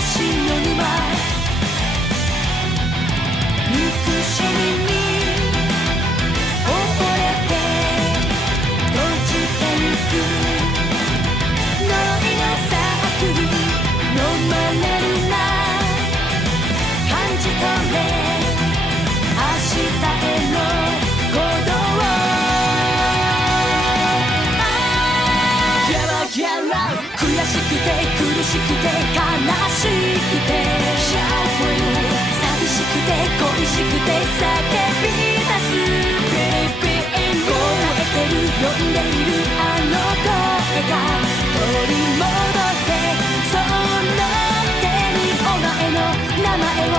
しの沼憎しみに溺れて閉じてゆく呪いのサークル飲まれるな感じ取れ明日への鼓動ギャラギャラ悔しくて苦しくて悲しくてシャウフォー寂しくて恋しくて叫び出すベイビー燃えてる呼んでいるあの声が取り戻せその手にお前の名前を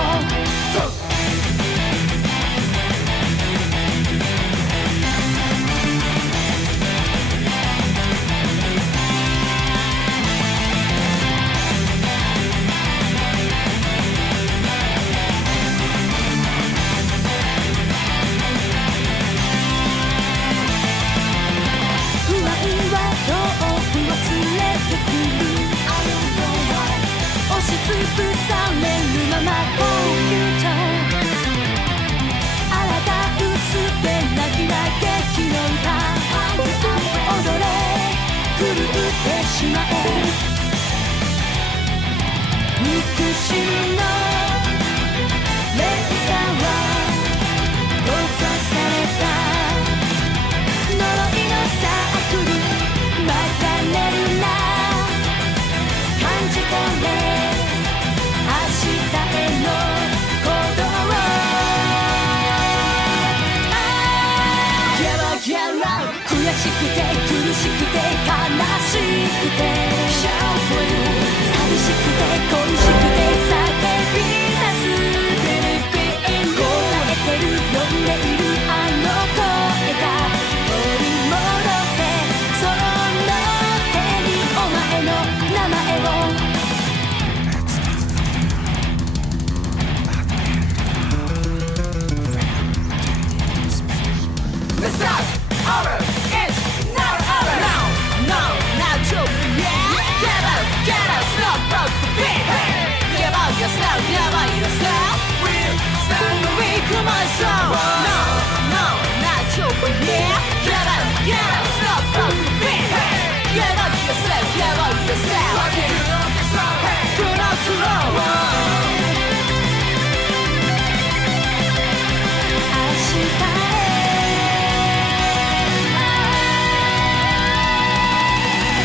押しつぶされるままコンピューターあらが薄で泣きな劇の歌踊れ狂ってしまえ憎しみのレーザーは閉ざされた呪いのサークルまた寝るな感じ取れ明日への鼓動ギャラギャラ悔しくて苦しくて悲しくてシャウフォー寂しくて恋しくて叫び出すビリビリ燃えてる呼んでいるあの声が取り戻せその手にお前の名前をIt's not over, it's not over No, not true, yeah Get up, stop, broke the beat Give up yourself, give up yourself We'll stand the weak of my soul No, not true, yeah Get up, stop, broke the beat Give up yourself, give up yourself What you do, it's wrong, turn up to roll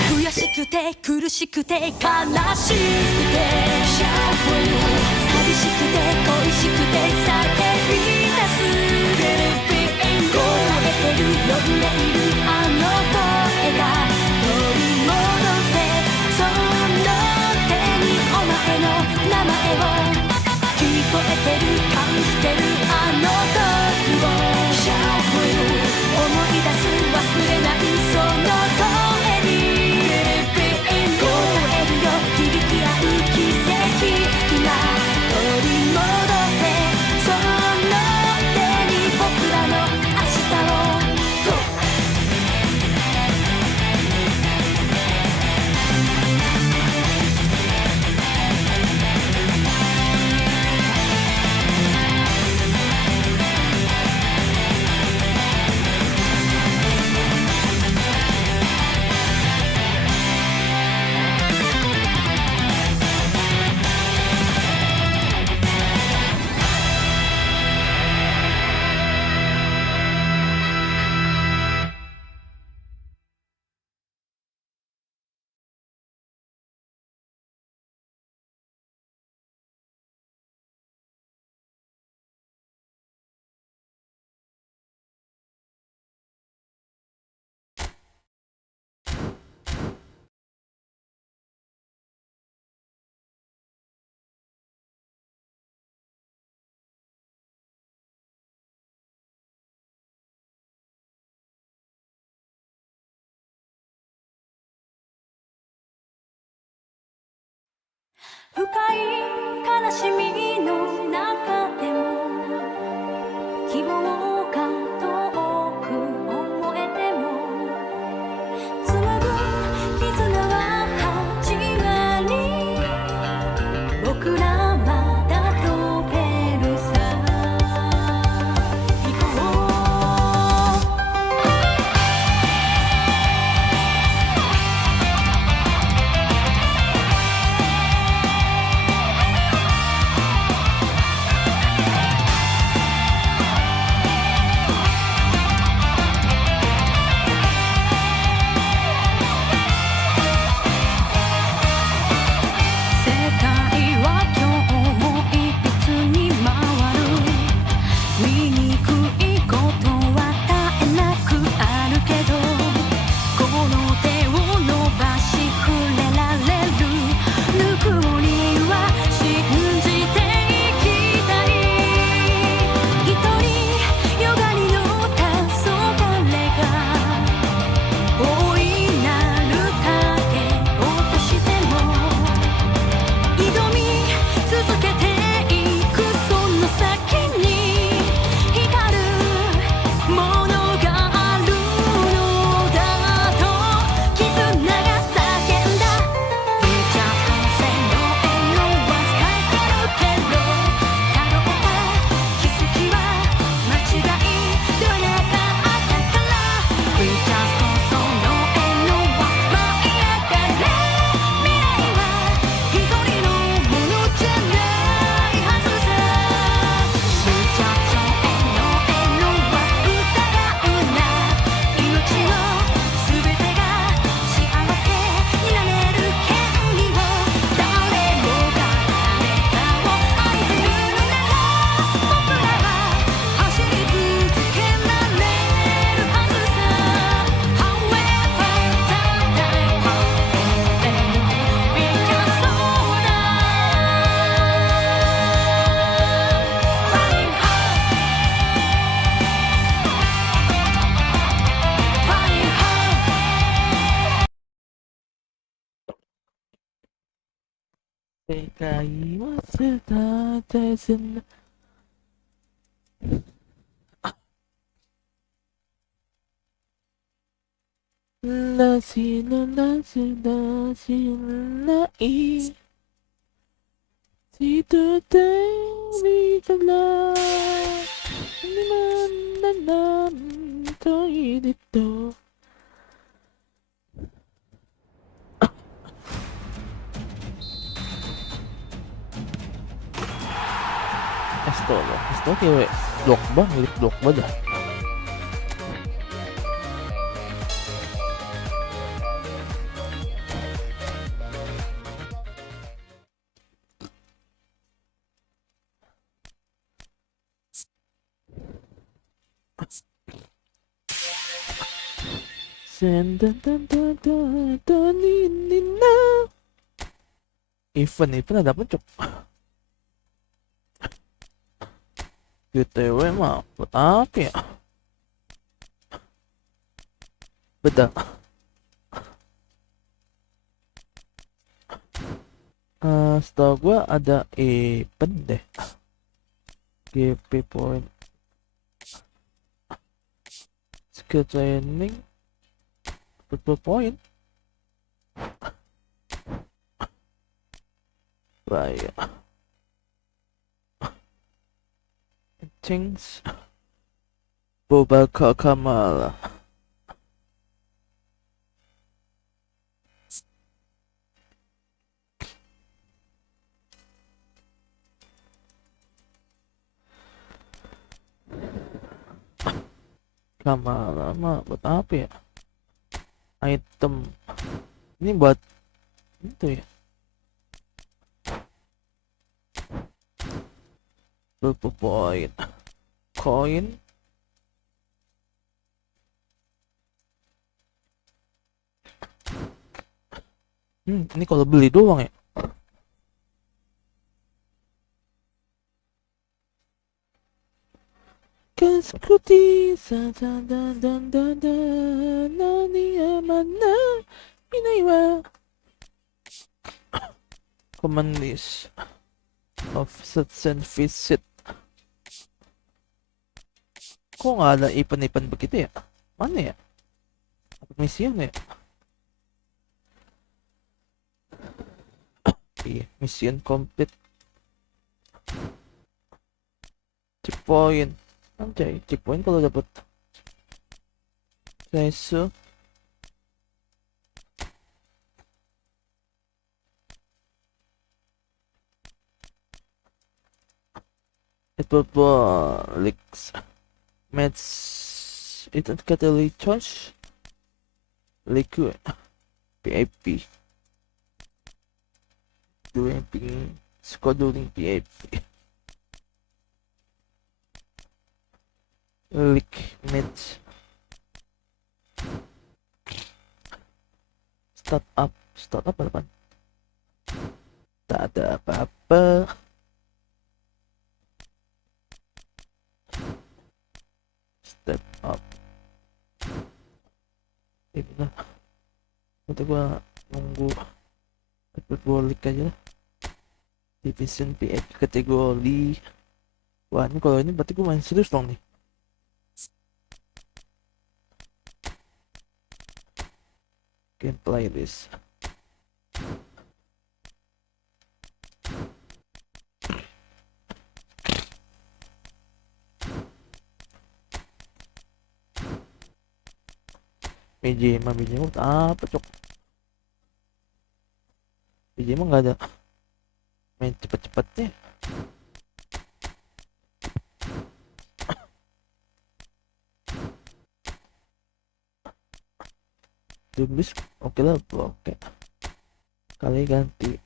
悔しくて苦しくて悲しくてシャウフォー寂しくて恋しくて叫び出すビリビリ燃えてる呼んでいるあの声が取り戻せその手にお前の名前を聞こえてる感じてるあの時をシャウフォー思い出す忘れないその声に響き合う奇跡今取り戻せその手に僕らの明日を深い悲しみの中でも希望が遠く思えても紡ぐ絆は始まり世界は捨てずならしのなしなしない人で見たらなんだなんといるとEsto kayak blok bang, milik blok banget. Event ada apa cok? GTW mah buat apa ya? Beda. Setahu gue ada event deh. GP point. Skill training. Football point. Bahaya. Things. Boba Kamala. Kamala mah buat apa ya? Item. Ini buat itu ya. Football point. Coin. Ini kalau beli doang ya. Kaskuti sa da da da da da nani amana inai wa command list of sets and visit. Kok nggak ada event-event begitu ya? Mana ya? Apa mission ya? Iya, mission complete. Checkpoint. Anjay, checkpoint kalau dapat Saisu. eFootball leaks match itu category choice liquid PIP doing scheduling PIP leak match start up apa? Tak ada apa-apa. Step up. Nah, nanti gua nunggu eFootball League aja lah. Division PF kategori. Wah, ini kalau ini berarti gua main serius dong nih. Gameplay list. BJ apa cok? BJ mah nggak ada main cepet-cepetnya. Dubis oke lah, oke. Kali ganti.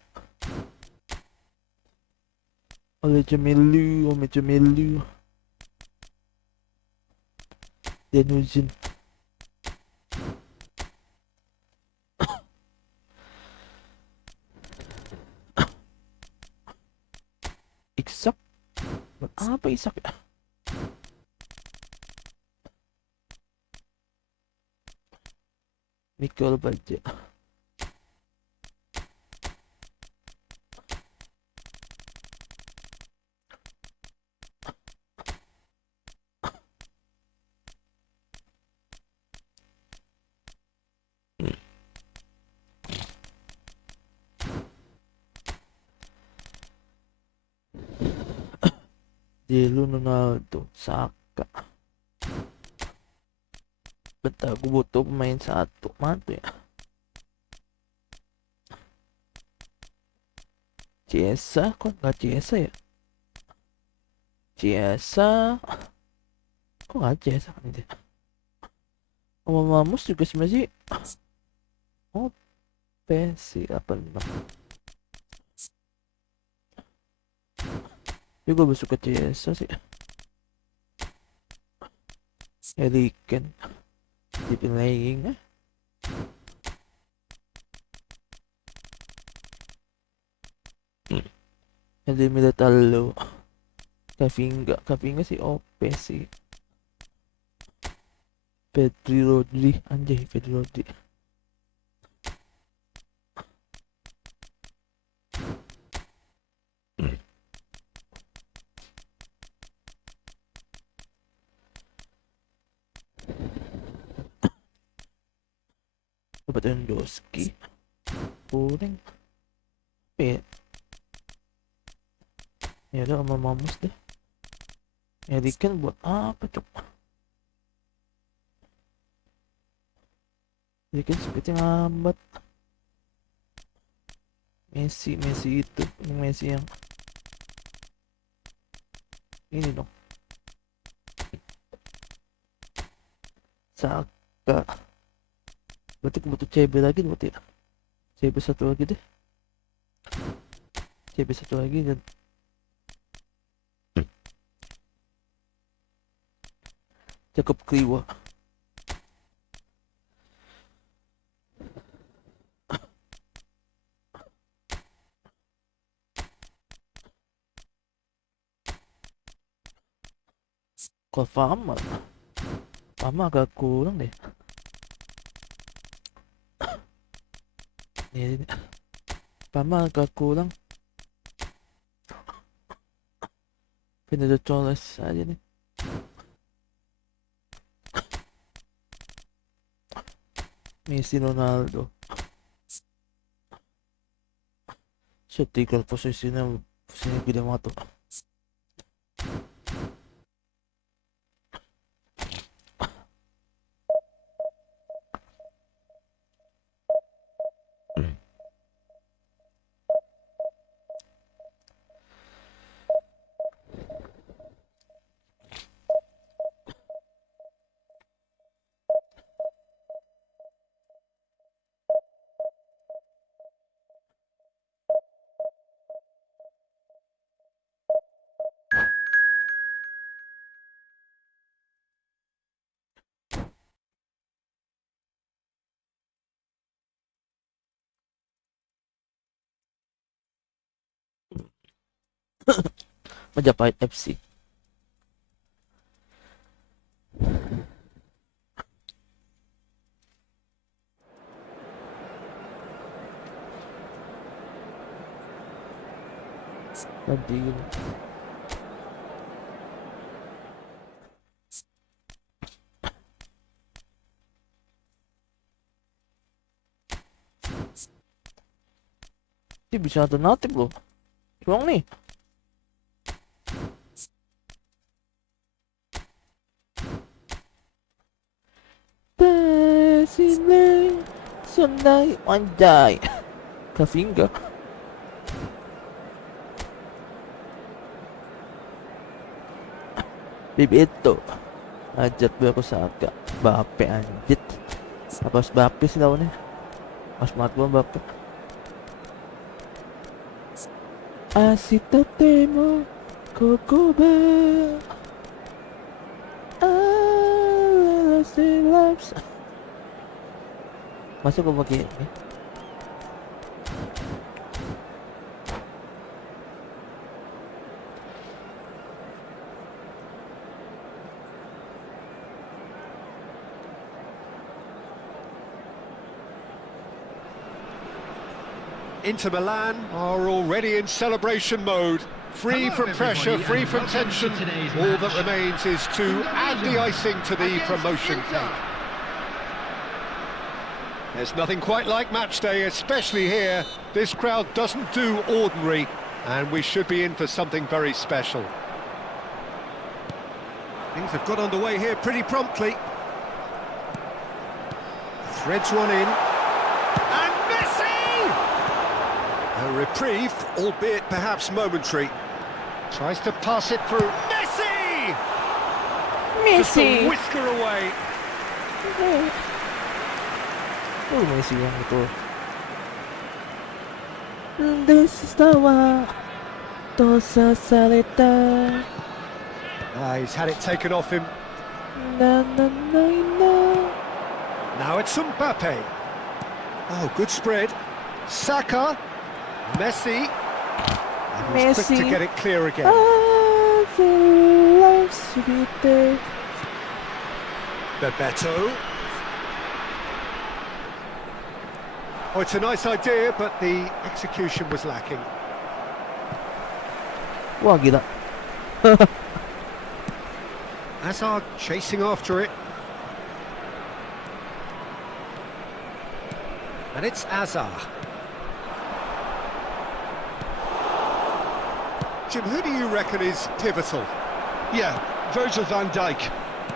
Oleh Jamilu. Denuzin. Isak? Apa Isak ya? Mikul baja. Ronaldo, Saka. Bentar, gue butuh pemain satu. Mana tuh ya? Ciesa, kok nggak Ciesa ya? Ciesa, kok nggak Ciesa kan dia? Sama Mamus juga sih masih. Oh, Pesi 86. Tapi gue lebih suka Ciesa sih. Didikan dipilih ada Militalo. Kavinga sih OP sih. Rodri, anjay Pedri Rodri. Dapat Endoski kurang ya udah sama Mamus deh. Didikan buat apa cok? Didikan speednya lambat. Messi itu Messi yang ini dong. Saka. Berarti butuh CB lagi berarti ya. CB satu lagi deh. CB satu lagi dan cukup Kliwa. Kalau Fama agak kurang deh. Ini Fama agak kurang. Pindah coles aja nih. Messi Ronaldo. Shooting posisinya gede banget tuh. Majapahit FC. Tadi ini bisa alternatif loh. Doang nih. Sini Sunday anjay. Kavinga. Bibi itu ajat gue aku Saka. Bape anjit. Apa Bape sih lawannya? Mas mat gua Bape. Asita temo kokoba. Masuk gue pakai ini. Inter Milan are already in celebration mode. Free from pressure, free from tension. All that remains is to add the icing to the promotion cake. There's nothing quite like match day, especially here. This crowd doesn't do ordinary, and we should be in for something very special. Things have got underway here pretty promptly. Threads one in. And Messi! A reprieve, albeit perhaps momentary. Tries to pass it through. Messi! Just a whisker away. Oh, Messi yang betul. Destawa dosa saleta. He's had it taken off him. Na na na na. Now it's Mbappe. Oh, good spread. Saka. Messi. And he's quick to get it clear again. Bebeto. Oh, it's a nice idea, but the execution was lacking. Wah, gila. Hazard chasing after it. And it's Hazard. Jim, who do you reckon is pivotal? Yeah, Virgil van Dijk.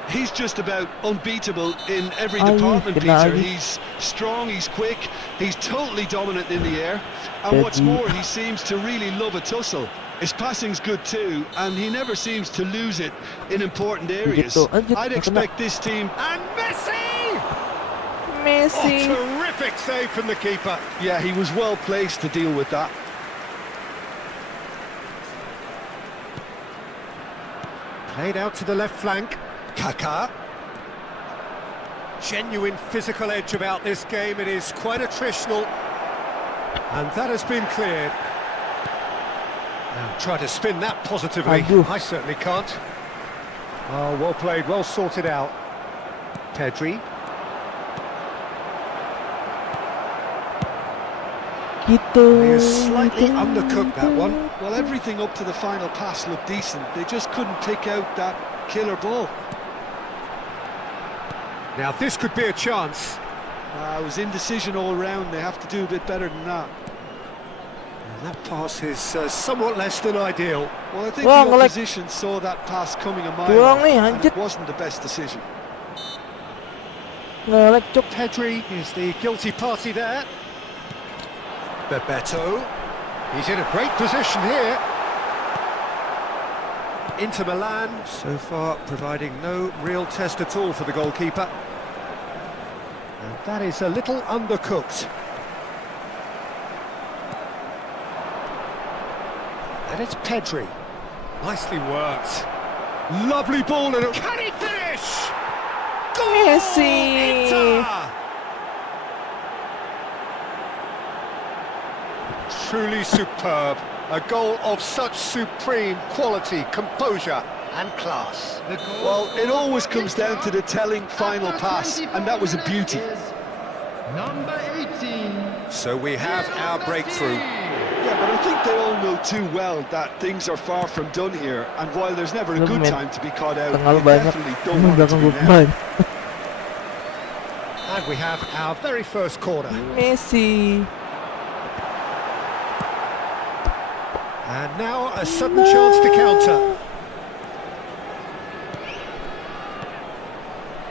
He's just about unbeatable in every department, Peter. He's strong, he's quick, he's totally dominant in the air. And what's more, he seems to really love a tussle. His passing's good too, and he never seems to lose it in important areas. I'd expect this team... And Messi! Messi. Oh, terrific save from the keeper. Yeah, he was well placed to deal with that. Played out to the left flank. Kaká. Genuine physical edge about this game. It is quite attritional. And that has been cleared. Now try to spin that positively. I certainly can't. Oh, well played, well sorted out. Pedri. He is slightly undercooked, that one. Well, everything up to the final pass looked decent. They just couldn't pick out that killer ball. Now this could be a chance. It was indecision all round. They have to do a bit better than that. And that pass is somewhat less than ideal. Well, I think the opposition saw that pass coming a mile off, and it wasn't the best decision. Pedri is the guilty party there. Bebeto. He's in a great position here. Inter Milan, so far providing no real test at all for the goalkeeper. And that is a little undercooked. And it's Pedri. Nicely worked. Lovely ball and can he finish? Goal! Messi! Inter! Truly superb. A goal of such supreme quality, composure and class. Well, it always comes down to the telling final pass, and that was a beauty. Number 18. So we have our breakthrough. Yeah, but I think they all know too well that things are far from done here, and while there's never a good time to be caught out, you definitely don't want it to be now. And we have our very first corner. Messi. And now a sudden chance to counter.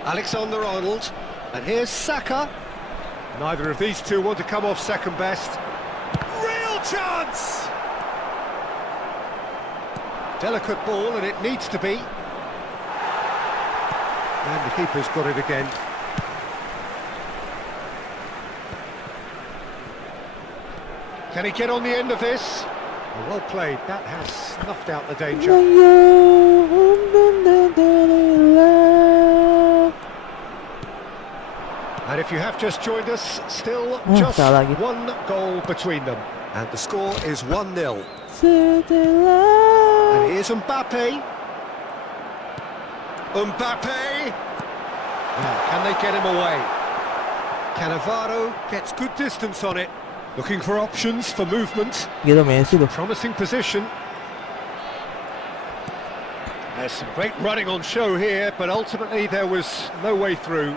Alexander-Arnold. And here's Saka. Neither of these two want to come off second best. Real chance! Delicate ball, and it needs to be. And the keeper's got it again. Can he get on the end of this? Well played, that has snuffed out the danger. And if you have just joined us, still just one goal between them. And the score is 1-0. And here's Mbappe. Mbappe! Now, can they get him away? Cannavaro gets good distance on it. Looking for options for movement. Promising position. There's some great running on show here, but ultimately there was no way through.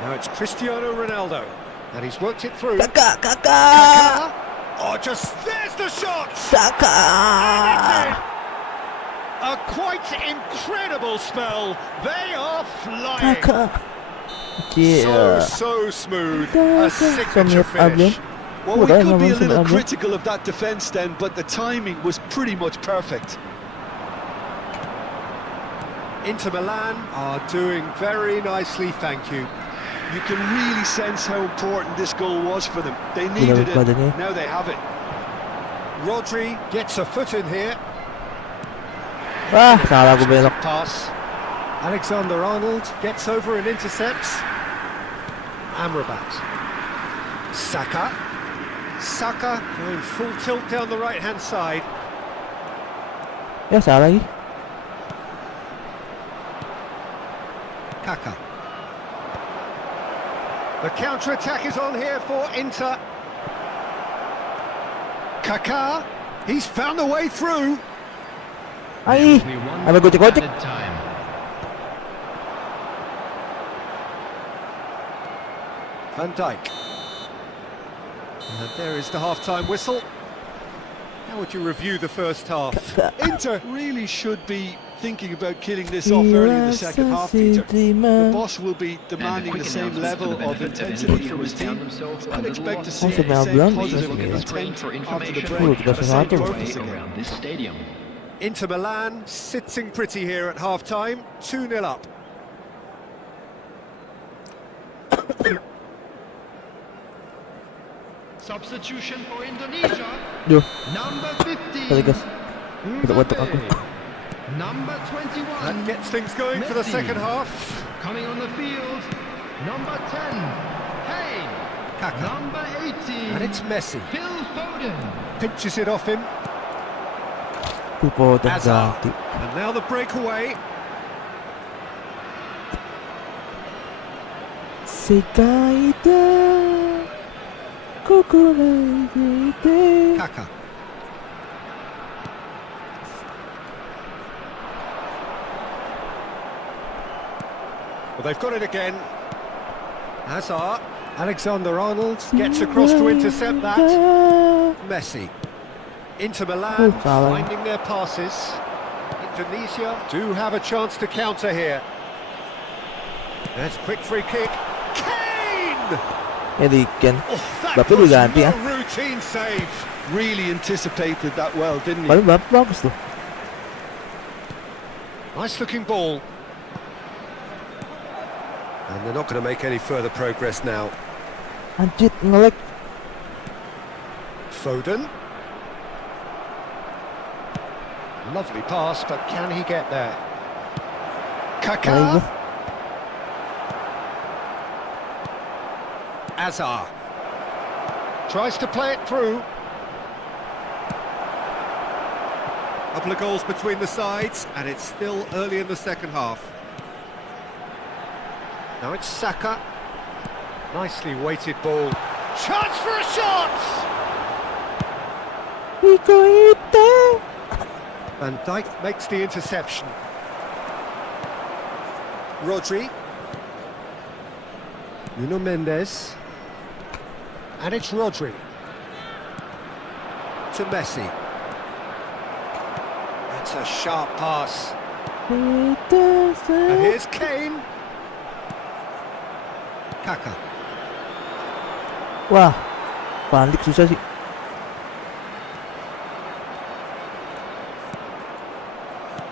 Now it's Cristiano Ronaldo, and he's worked it through. Kaká! Oh, just there's the shot! Kaká! A quite incredible spell. They are flying. Kakak. Yeah. So smooth. A signature Absen. finish. Well, we Udah, could be a emang little Absen. critical of that defence then, but the timing was pretty much perfect. Inter Milan are doing very nicely, thank you. You can really sense how important this goal was for them. They needed it, badannya. now they have it. Rodri gets a foot in here. Wah, salah gue belok. Pass. Alexander-Arnold gets over and intercepts. Amrabat. Saka. Saka going full tilt down the right-hand side. Ya, salah lagi. Kaka. The counter-attack is on here for Inter. Kaka. He's found a way through. Ay, ada gocek-gocek. Van Dijk. And there is the half-time whistle. How would you review the first half? Inter really should be thinking about killing this off early in the second half, Peter. The boss will be demanding the same level of intensity from his team. So I'd expect to see the same positive intent after the break. The same purpose again. Inter Milan sitting pretty here at half-time, 2-0 up. Substitution for Indonesia. Duh, Number balik 15. guys. Batuk-batuk aku. Number 21. That gets things going for the Messi. second half. Coming on the field. Number 10. Kane. Kaka. Number 18. And it's Messi. Phil Foden. Pinches it off him. Tupo Hazard. terganti. And now the breakaway. Sekai da kokoro de. Kaka. Well, they've got it again. Hazard. Alexander-Arnold gets across to intercept that. Messi. Inter Milan salah. finding their passes. Indonesia do have a chance to counter here. That's a quick free kick. Kane! Didikan. Oh, that Bapak was diganti ya. a routine save. Really anticipated that well, didn't he? Paling bagus tuh. Nice looking ball. And they're not going to make any further progress now. Anjir, nge-lag. Foden. Lovely pass, but can he get there? Kaka. Ayo, Hazard. Tries to play it through. Couple of goals between the sides, and it's still early in the second half. Now it's Saka. Nicely weighted ball. Chance for a shot! Iko itu. Van Dijk makes the interception. Rodri. Nuno Mendes. And it's Rodri. To Messi. That's a sharp pass. And here's Kane. Kaka. Wah, panik susah sih.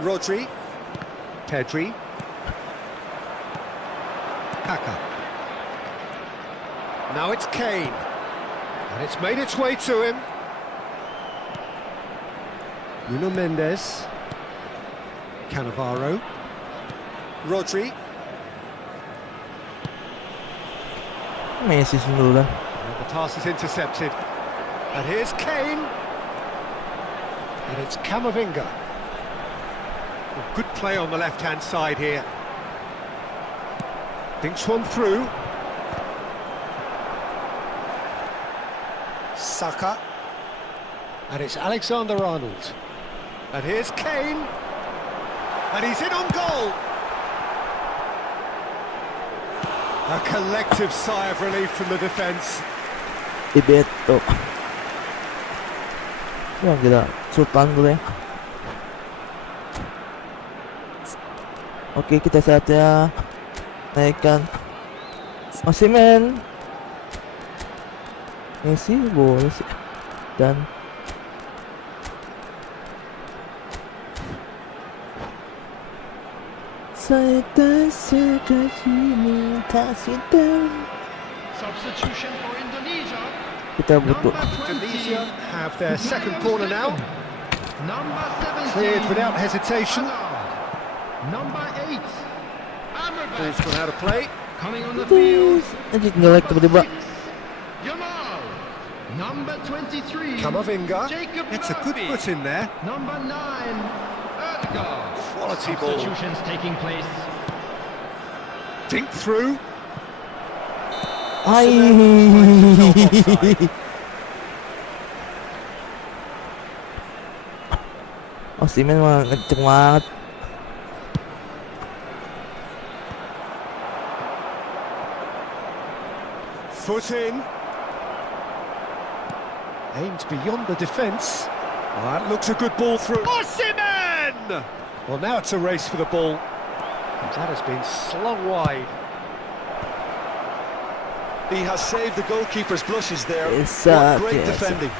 Rodri. Pedri. Kaka. Now it's Kane. And it's made its way to him. Nuno Mendes. Cannavaro. Rodri. Messi semula. And the pass is intercepted. And here's Kane. And it's Camavinga. Well, good play on the left-hand side here. Thinks one through. Saka. And it's Alexander-Arnold. And here's Kane. And he's in on goal. A collective sigh of relief from the defence. Ibeto. Wah, gila. Sultan dulu ya. Oke, kita saatnya naikkan Osimhen. Messi boleh sih. Dan saya tak suka ini kasih tahu. Substitution for Indonesia. Kita butuh Indonesia have their second corner now. Number 17. Cleared without hesitation. Hazard. Number 8. Ball's gone out of play. Coming on the field. anjing ngelek tiba-tiba. Yamal. Number 23. Kamavinga. Jacob It's a good Murphy. foot in there. Number 9. Erdegaard. Quality ball. Substitutions taking place. Dink through. Hai. Osimhen mah kenceng banget. Foot in. Aimed beyond the defence. Oh, that looks a good ball through. Osimhen! Well, now it's a race for the ball. That has been slung wide. He has saved the goalkeeper's blushes there. Yes, What great yes. defending.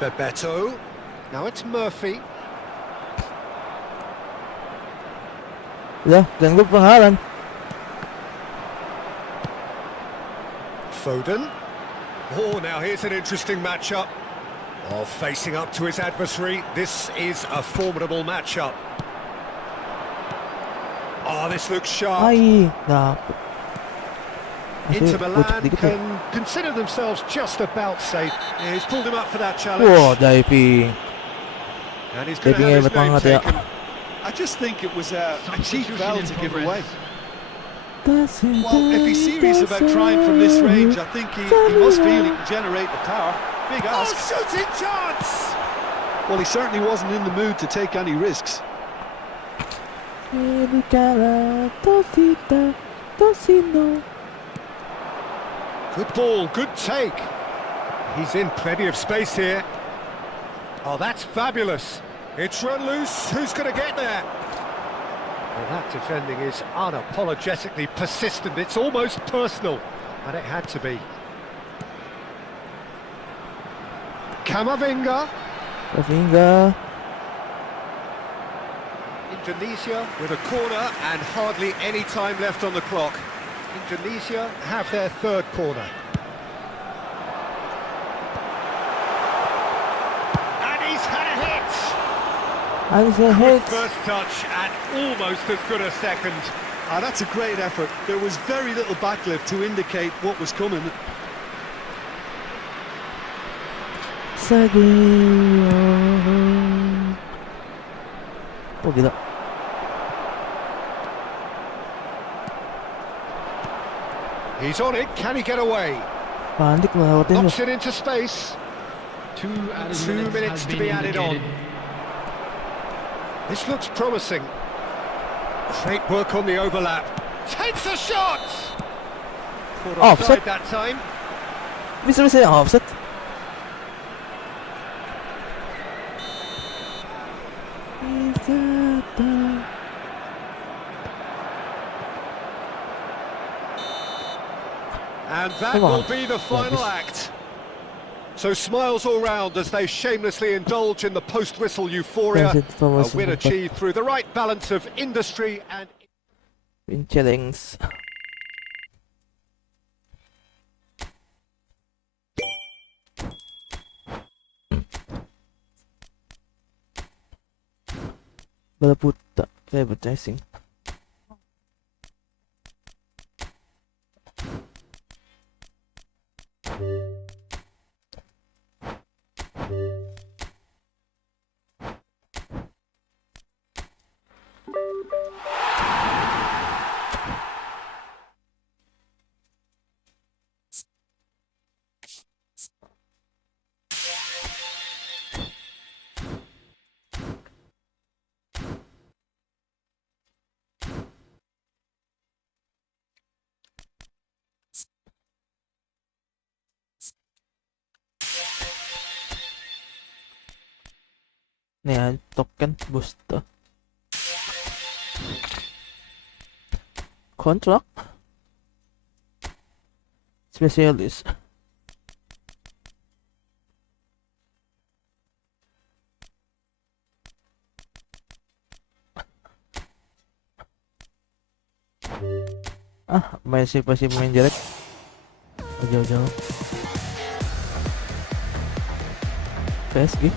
Bebeto. Now it's Murphy. Udah, jangan lupa Haaland. Foden. Oh, now here's an interesting matchup. Oh, facing up to his adversary. This is a formidable matchup. Oh, this looks sharp. Hai, dapet. Inter Masih Milan bocor dikit ya. can consider themselves just about safe. Yeah, he's pulled him up for that challenge. Wow, diving. And he's going to Divingnya have his hebat name banget ya. taken. I just think it was a cheap foul to give away. Well, Well, if he's serious about trying from this range, I think he must feel he can generate the power. Big Oh, ask. shooting chance! Well, he certainly wasn't in the mood to take any risks. Good ball, good take. He's in plenty of space here. Oh, that's fabulous. It's run loose. Who's going to get there? Well, that defending is unapologetically persistent. It's almost personal, and it had to be. Kamavinga. Kamavinga. Indonesia with a corner and hardly any time left on the clock. Indonesia have their third corner. And he's had a hit! Good first touch and almost as good a second. Ah, that's a great effort. There was very little backlift to indicate what was coming. Oh, gila. He's on it, can he get away? Panik ngelewatin Knocks it into space. 2 2 minutes to be added on. This looks promising. Great work on the overlap. Takes a shot! Caught offside Offside. that time. Bisa-bisa yang offset. And that Come on. will be the final act. So smiles all round as they shamelessly indulge in the post-whistle euphoria. A win achieved through the right balance of industry and... Win challenge. Bola puta, advertising. Nih token booster. Kontrak. Spesialis. Masih main jelek. Jauh-jauh. PSG.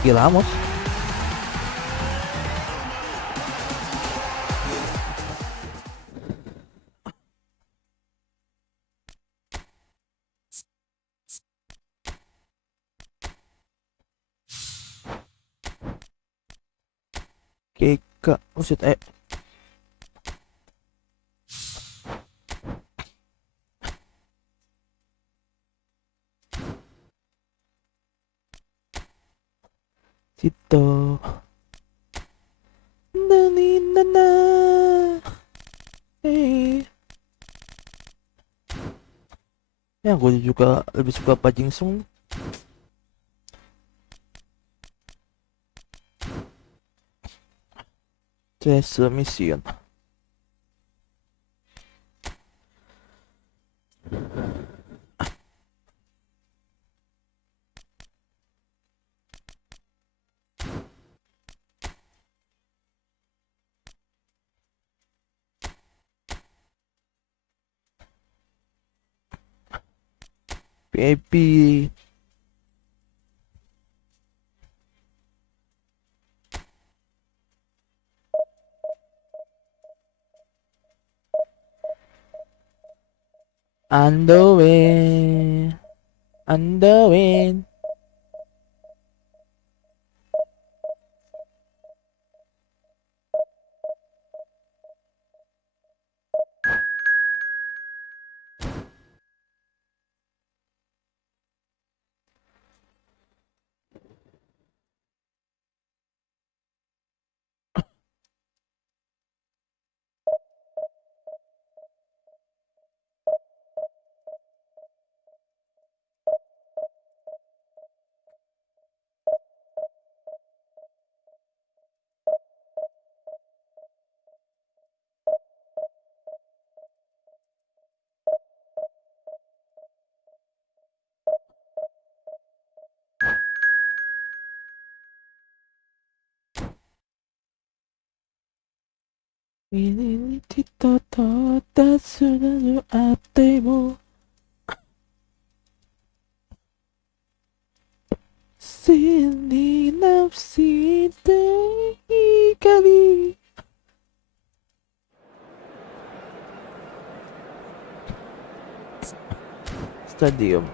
Gila amat. Jika, buset Cito. Nana. Ya, gue juga lebih suka Pajing Sung. Treasure Mission. VIP. Underwear. Ini tito tatsunaru atemo Sini nafsi kali. Stadium.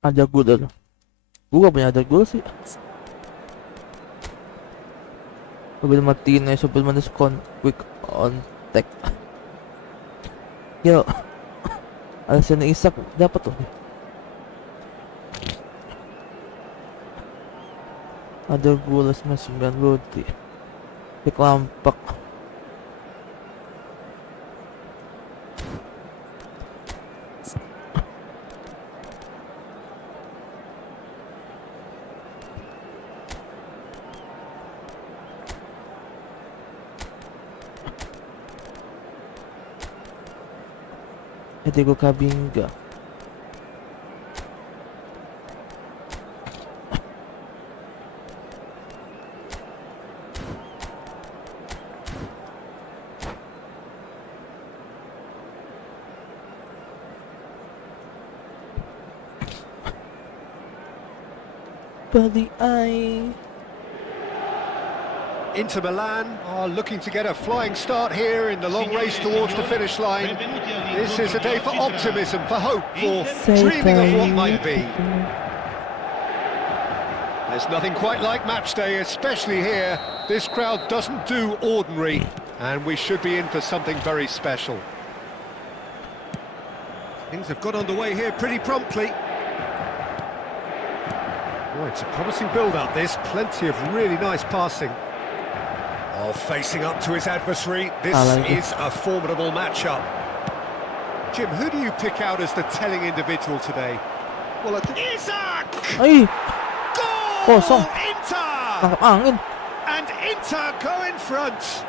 Ada gula. Gua gak punya ada gula sih. Mobil Martinez, mobil Martinez quick on tech. Yo, alasan Isak dapat tuh. Ada gula 9 roti. Cek lampak. Diego Kabinga. Body eye. Inter Milan are looking to get a flying start here in the long race towards the finish line. This is a day for optimism, for hope, for dreaming of what might be. There's nothing quite like match day, especially here. This crowd doesn't do ordinary, and we should be in for something very special. Things have got underway here pretty promptly. Oh, it's a promising build-up, this. Plenty of really nice passing. Oh, facing up to his adversary, this is a formidable matchup. Jim, who do you pick out as the telling individual today? Well, I think... Isaac! Ay! Goal! Kosong. Inter! Tangkap angin. And Inter go in front.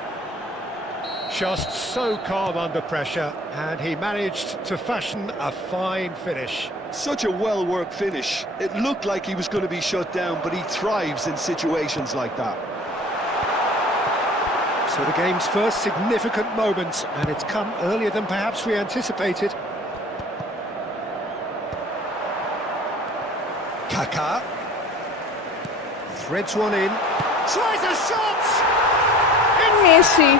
Just so calm under pressure, and he managed to fashion a fine finish. Such a well-worked finish. It looked like he was going to be shut down, but he thrives in situations like that. So the game's first significant moment, and it's come earlier than perhaps we anticipated. Kaká threads one in, tries a shot! Messi.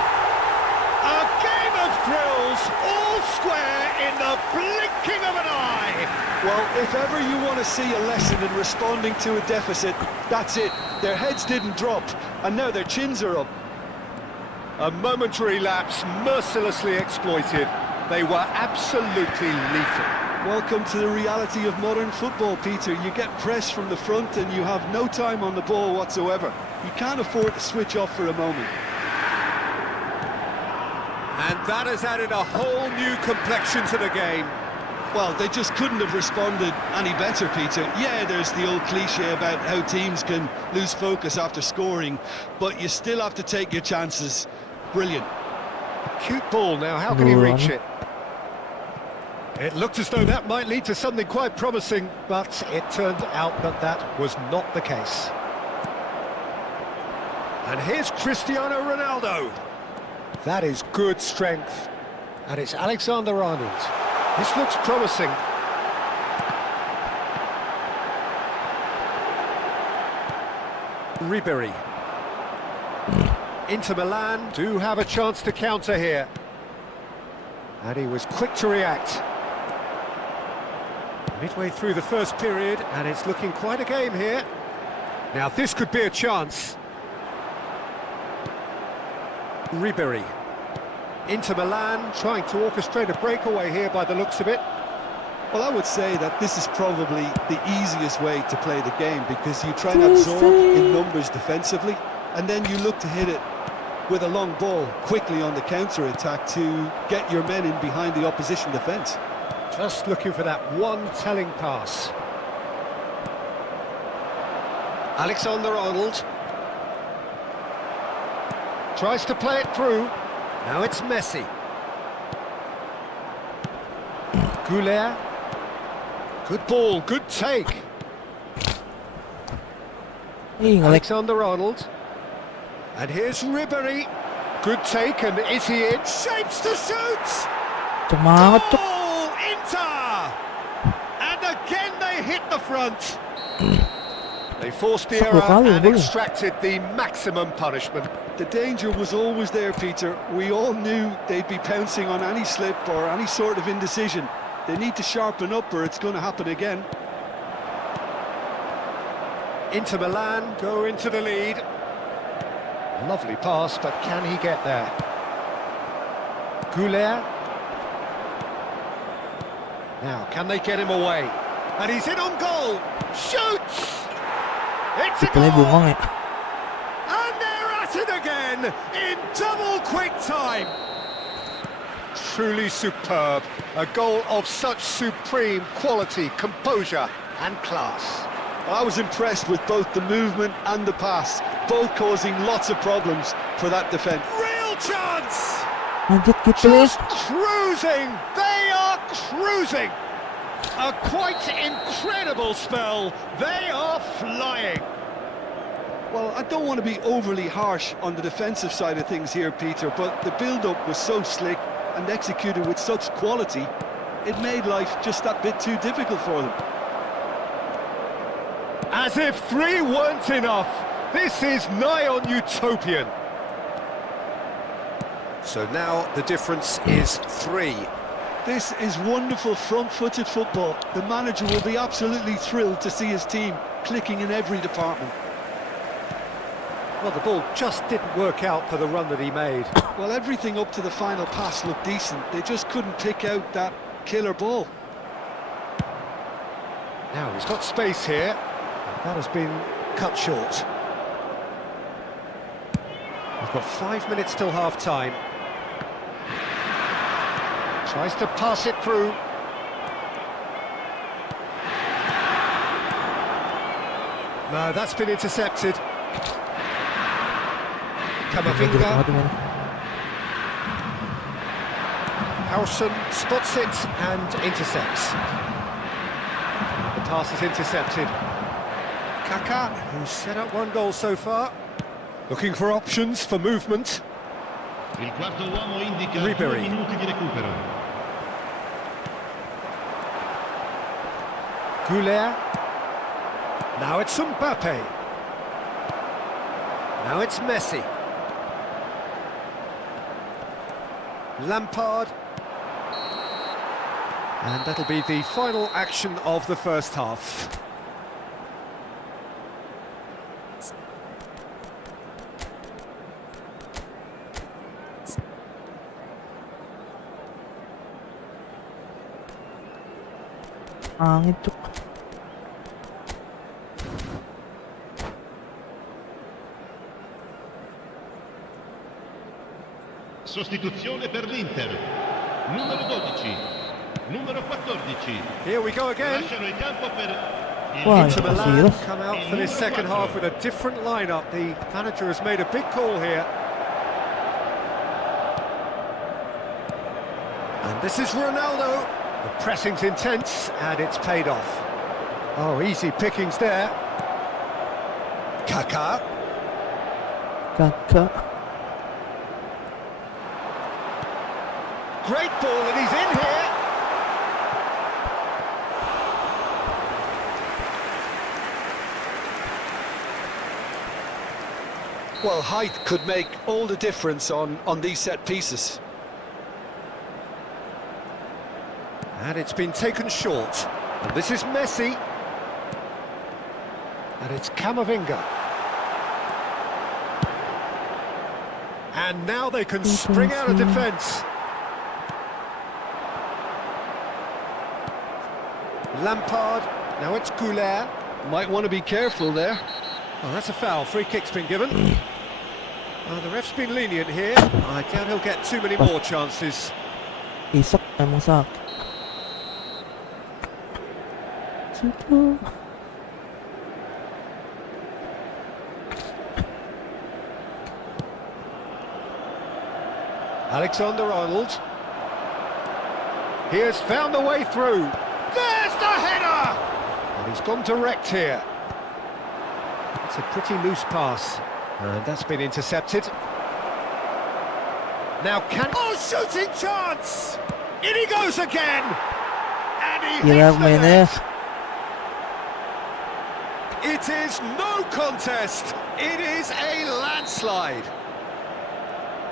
A game of thrills, all square in the blinking of an eye. Well, if ever you want to see a lesson in responding to a deficit, that's it. Their heads didn't drop, and now their chins are up. A momentary lapse mercilessly exploited. They were absolutely lethal. Welcome to the reality of modern football, Peter. You get pressed from the front and you have no time on the ball whatsoever. You can't afford to switch off for a moment. And that has added a whole new complexion to the game. Well, they just couldn't have responded any better, Peter. Yeah, there's the old cliche about how teams can lose focus after scoring, but you still have to take your chances. Brilliant. Cute ball now, how can he reach it? It looked as though that might lead to something quite promising, but it turned out that that was not the case. And here's Cristiano Ronaldo. That is good strength. And it's Alexander-Arnold. This looks promising. Ribery. Inter Milan do have a chance to counter here. And he was quick to react. Midway through the first period, and it's looking quite a game here. Now this could be a chance. Ribery. Inter Milan trying to orchestrate a breakaway here by the looks of it. Well, I would say that this is probably the easiest way to play the game, because you try and absorb in numbers defensively, and then you look to hit it with a long ball quickly on the counter-attack to get your men in behind the opposition defence. Just looking for that one telling pass. Alexander-Arnold tries to play it through. Now it's Messi. Goulet. Good ball, good take. Alexander-Arnold. And here's Ribery. Good take, and is he in? Shapes to shoot! Goal! Inter! And again they hit the front. They forced the error and extracted the maximum punishment. The danger was always there, Peter. We all knew they'd be pouncing on any slip or any sort of indecision. They need to sharpen up or it's going to happen again. Inter Milan go into the lead. Lovely pass, but can he get there? Goulet. Now, can they get him away? And he's in on goal. Shoots! It's a goal! And they're at it again in double quick time. Truly superb. A goal of such supreme quality, composure and class. I was impressed with both the movement and the pass, both causing lots of problems for that defence. Real chance! Just cruising! They are cruising! A quite incredible spell. They are flying. Well, I don't want to be overly harsh on the defensive side of things here, Peter, but the build-up was so slick and executed with such quality, it made life just that bit too difficult for them. As if 3 weren't enough, this is nigh on utopian. So now the difference is 3. This is wonderful front-footed football. The manager will be absolutely thrilled to see his team clicking in every department. Well, the ball just didn't work out for the run that he made. Well, everything up to the final pass looked decent. They just couldn't pick out that killer ball. Now he's got space here. That has been cut short. We've got 5 minutes till half-time. Tries to pass it through. No, that's been intercepted. Camavinga. Howson spots it and intercepts. The pass is intercepted. Kaka, who's set up one goal so far. Looking for options for movement. Il quarto uomo indica 2 Ribery. minuti di recupero. Goulet. Now it's Mbappe. Now it's Messi. Lampard. And that'll be the final action of the first half. Angin cuk. Sostituzione per l'Inter. Numero 12. Numero 14. Here we go again. Lasciano il campo per il Why? Inter That's Milan serious. come out for this second half with a different lineup. The manager has made a big call here. And this is Ronaldo. The pressing's intense and it's paid off. Oh, easy pickings there. Kaka. Kakak. Great ball and he's in here. Well, height could make all the difference on these set pieces. And it's been taken short. And this is Messi. And it's Camavinga. And now they can spring out of defence. Lampard. Now it's Goulet. Might want to be careful there. Oh, that's a foul. Free kick's been given. The ref's been lenient here. I doubt he'll get too many more chances. Isak emang sak. Situ. Alexander-Arnold. He has found the way through. There's the header! And he's gone direct here. It's a pretty loose pass. And that's been intercepted. Now can... Oh, shooting chance! In he goes again! And he Gila hits the mainnya. net. It is no contest. It is a landslide.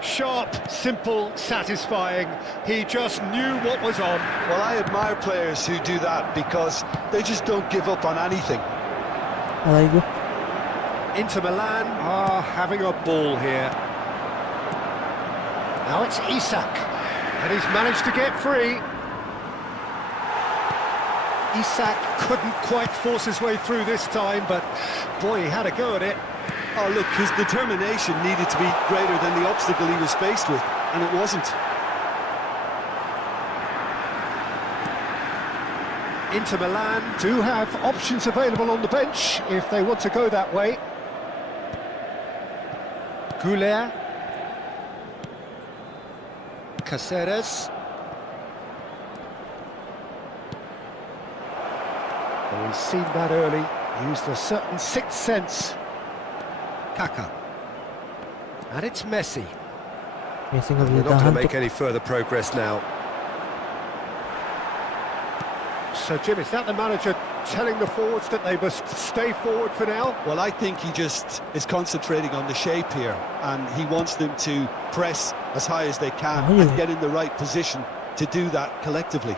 Sharp, simple, satisfying. He just knew what was on. Well, I admire players who do that because they just don't give up on anything. Alay gue. Inter Milan are having a ball here. Now it's Isak. And he's managed to get free. Isak couldn't quite force his way through this time, but boy, he had a go at it. Oh, look, his determination needed to be greater than the obstacle he was faced with, and it wasn't. Inter Milan do have options available on the bench if they want to go that way. Goulet. Caceres. Oh, he's seen that early. Used a certain sixth sense. Kaka. And it's Messi. Messi nggak They're bisa not going tahan to make cuk. any further progress now. So, Jim, is that the manager telling the forwards that they must stay forward for now? Well, I think he just is concentrating on the shape here, and he wants them to press as high as they can Really? and get in the right position to do that collectively.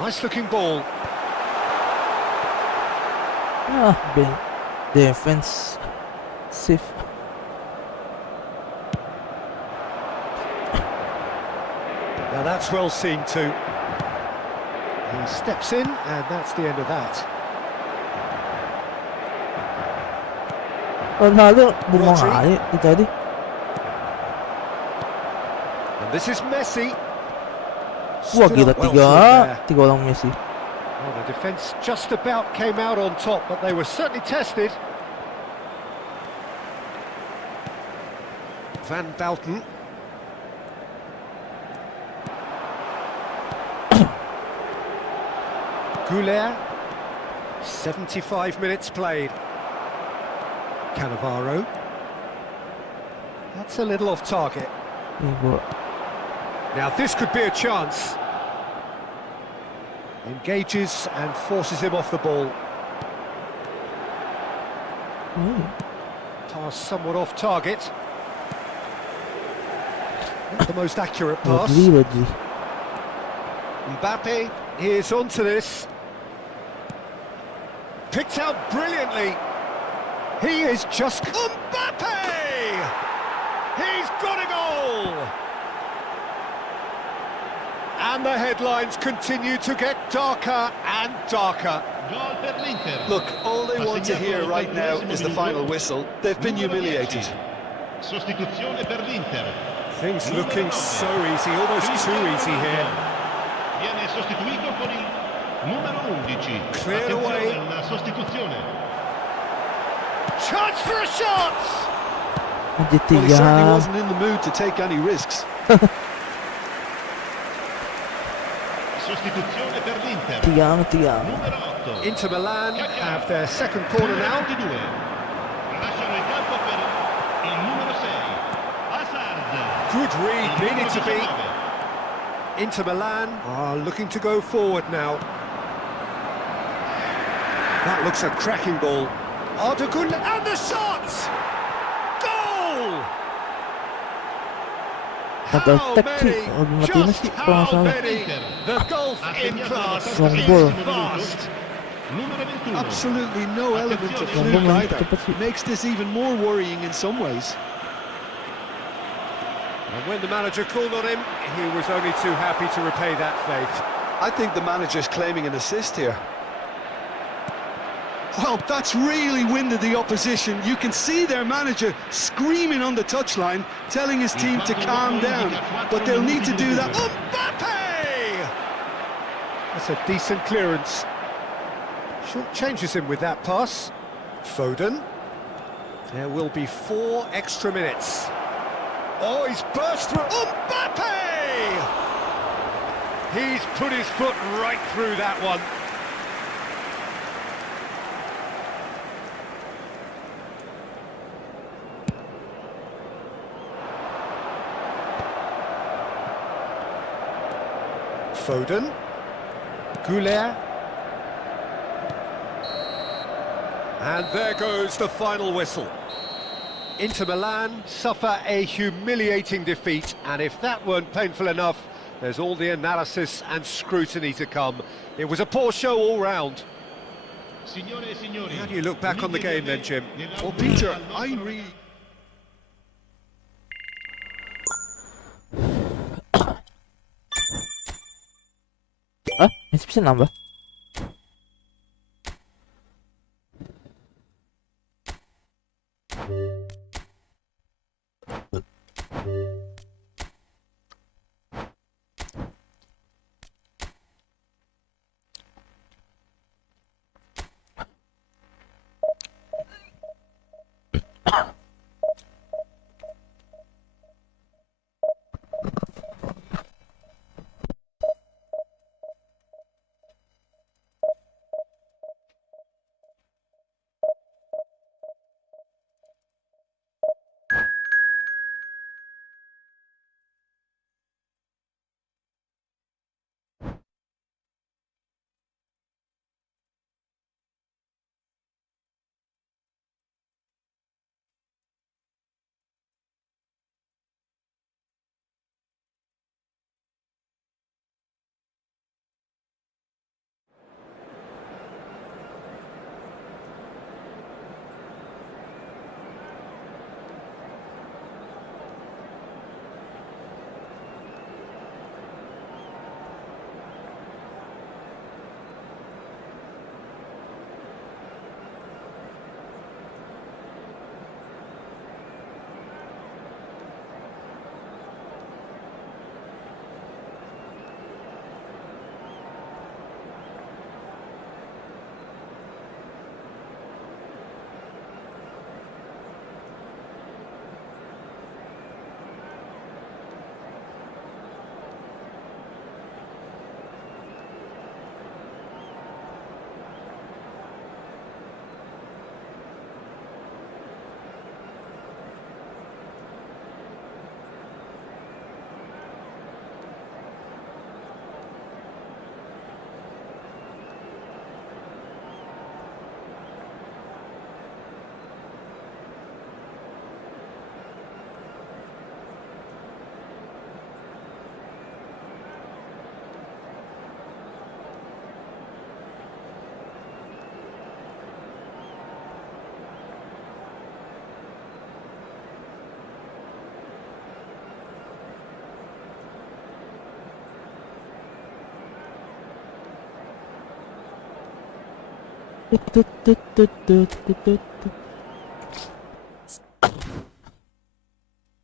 Nice-looking ball. Ah, defense safe. Now that's well seen too. He steps in, and that's the end of that. Ronaldo bungong Rodri. aja itu tadi. And this is Messi. Wah Stood gila, up well to him there. 3 orang Messi. Well, the defence just about came out on top, but they were certainly tested. Van Bouten. Goulet. 75 minutes played. Cannavaro. That's a little off target. Ibu. Now this could be a chance. Engages and forces him off the ball. Pass somewhat off target. Not the most accurate pass. Lagi. Mbappe is onto this. Picked out brilliantly. He is just... Mbappe! He's got a goal! And the headlines continue to get darker and darker. Gol per l'Inter. Look, all they want to hear right now is the final whistle. They've been humiliated. Sostituzione per l'Inter. Things looking so easy, almost too easy here. Viene sostituito con il numero 11. Cleared away. Attenzione alla sostituzione. Chance for a shot! Nanti Well, he certainly 3. wasn't in the mood to take any risks. Sostituzione per l'Inter. 3. Numero 8. Inter Milan have their second corner now. 22. Lasciano il campo per il numero 6. Hazard. Good read, Il needed numero to be. 19. Inter Milan are looking to go forward now. That looks a cracking ball. Ardagun and the shot! Goal! Atau How tek sih, many? mati Just sih kalau nggak how salah. many? The gulf in class Long is ball. vast. Numero 21. Absolutely no element of Attenzione. fluke Ngomong either. cepet sih. Makes this even more worrying in some ways. And when the manager called on him, he was only too happy to repay that faith. I think the manager's claiming an assist here. Well, that's really winded the opposition. You can see their manager screaming on the touchline, telling his team to calm down. But they'll need to do that. Mbappe! That's a decent clearance. Short changes him with that pass. Foden. There will be 4 extra minutes. Oh, he's burst through. Mbappe! He's put his foot right through that one. Foden. Goulet. And there goes the final whistle. Inter Milan suffer a humiliating defeat, and if that weren't painful enough, there's all the analysis and scrutiny to come. It was a poor show all round. Signore e signori. How do you look back on the game then, Jim? Well, Peter, I really... Ah, Messi bisa nambah.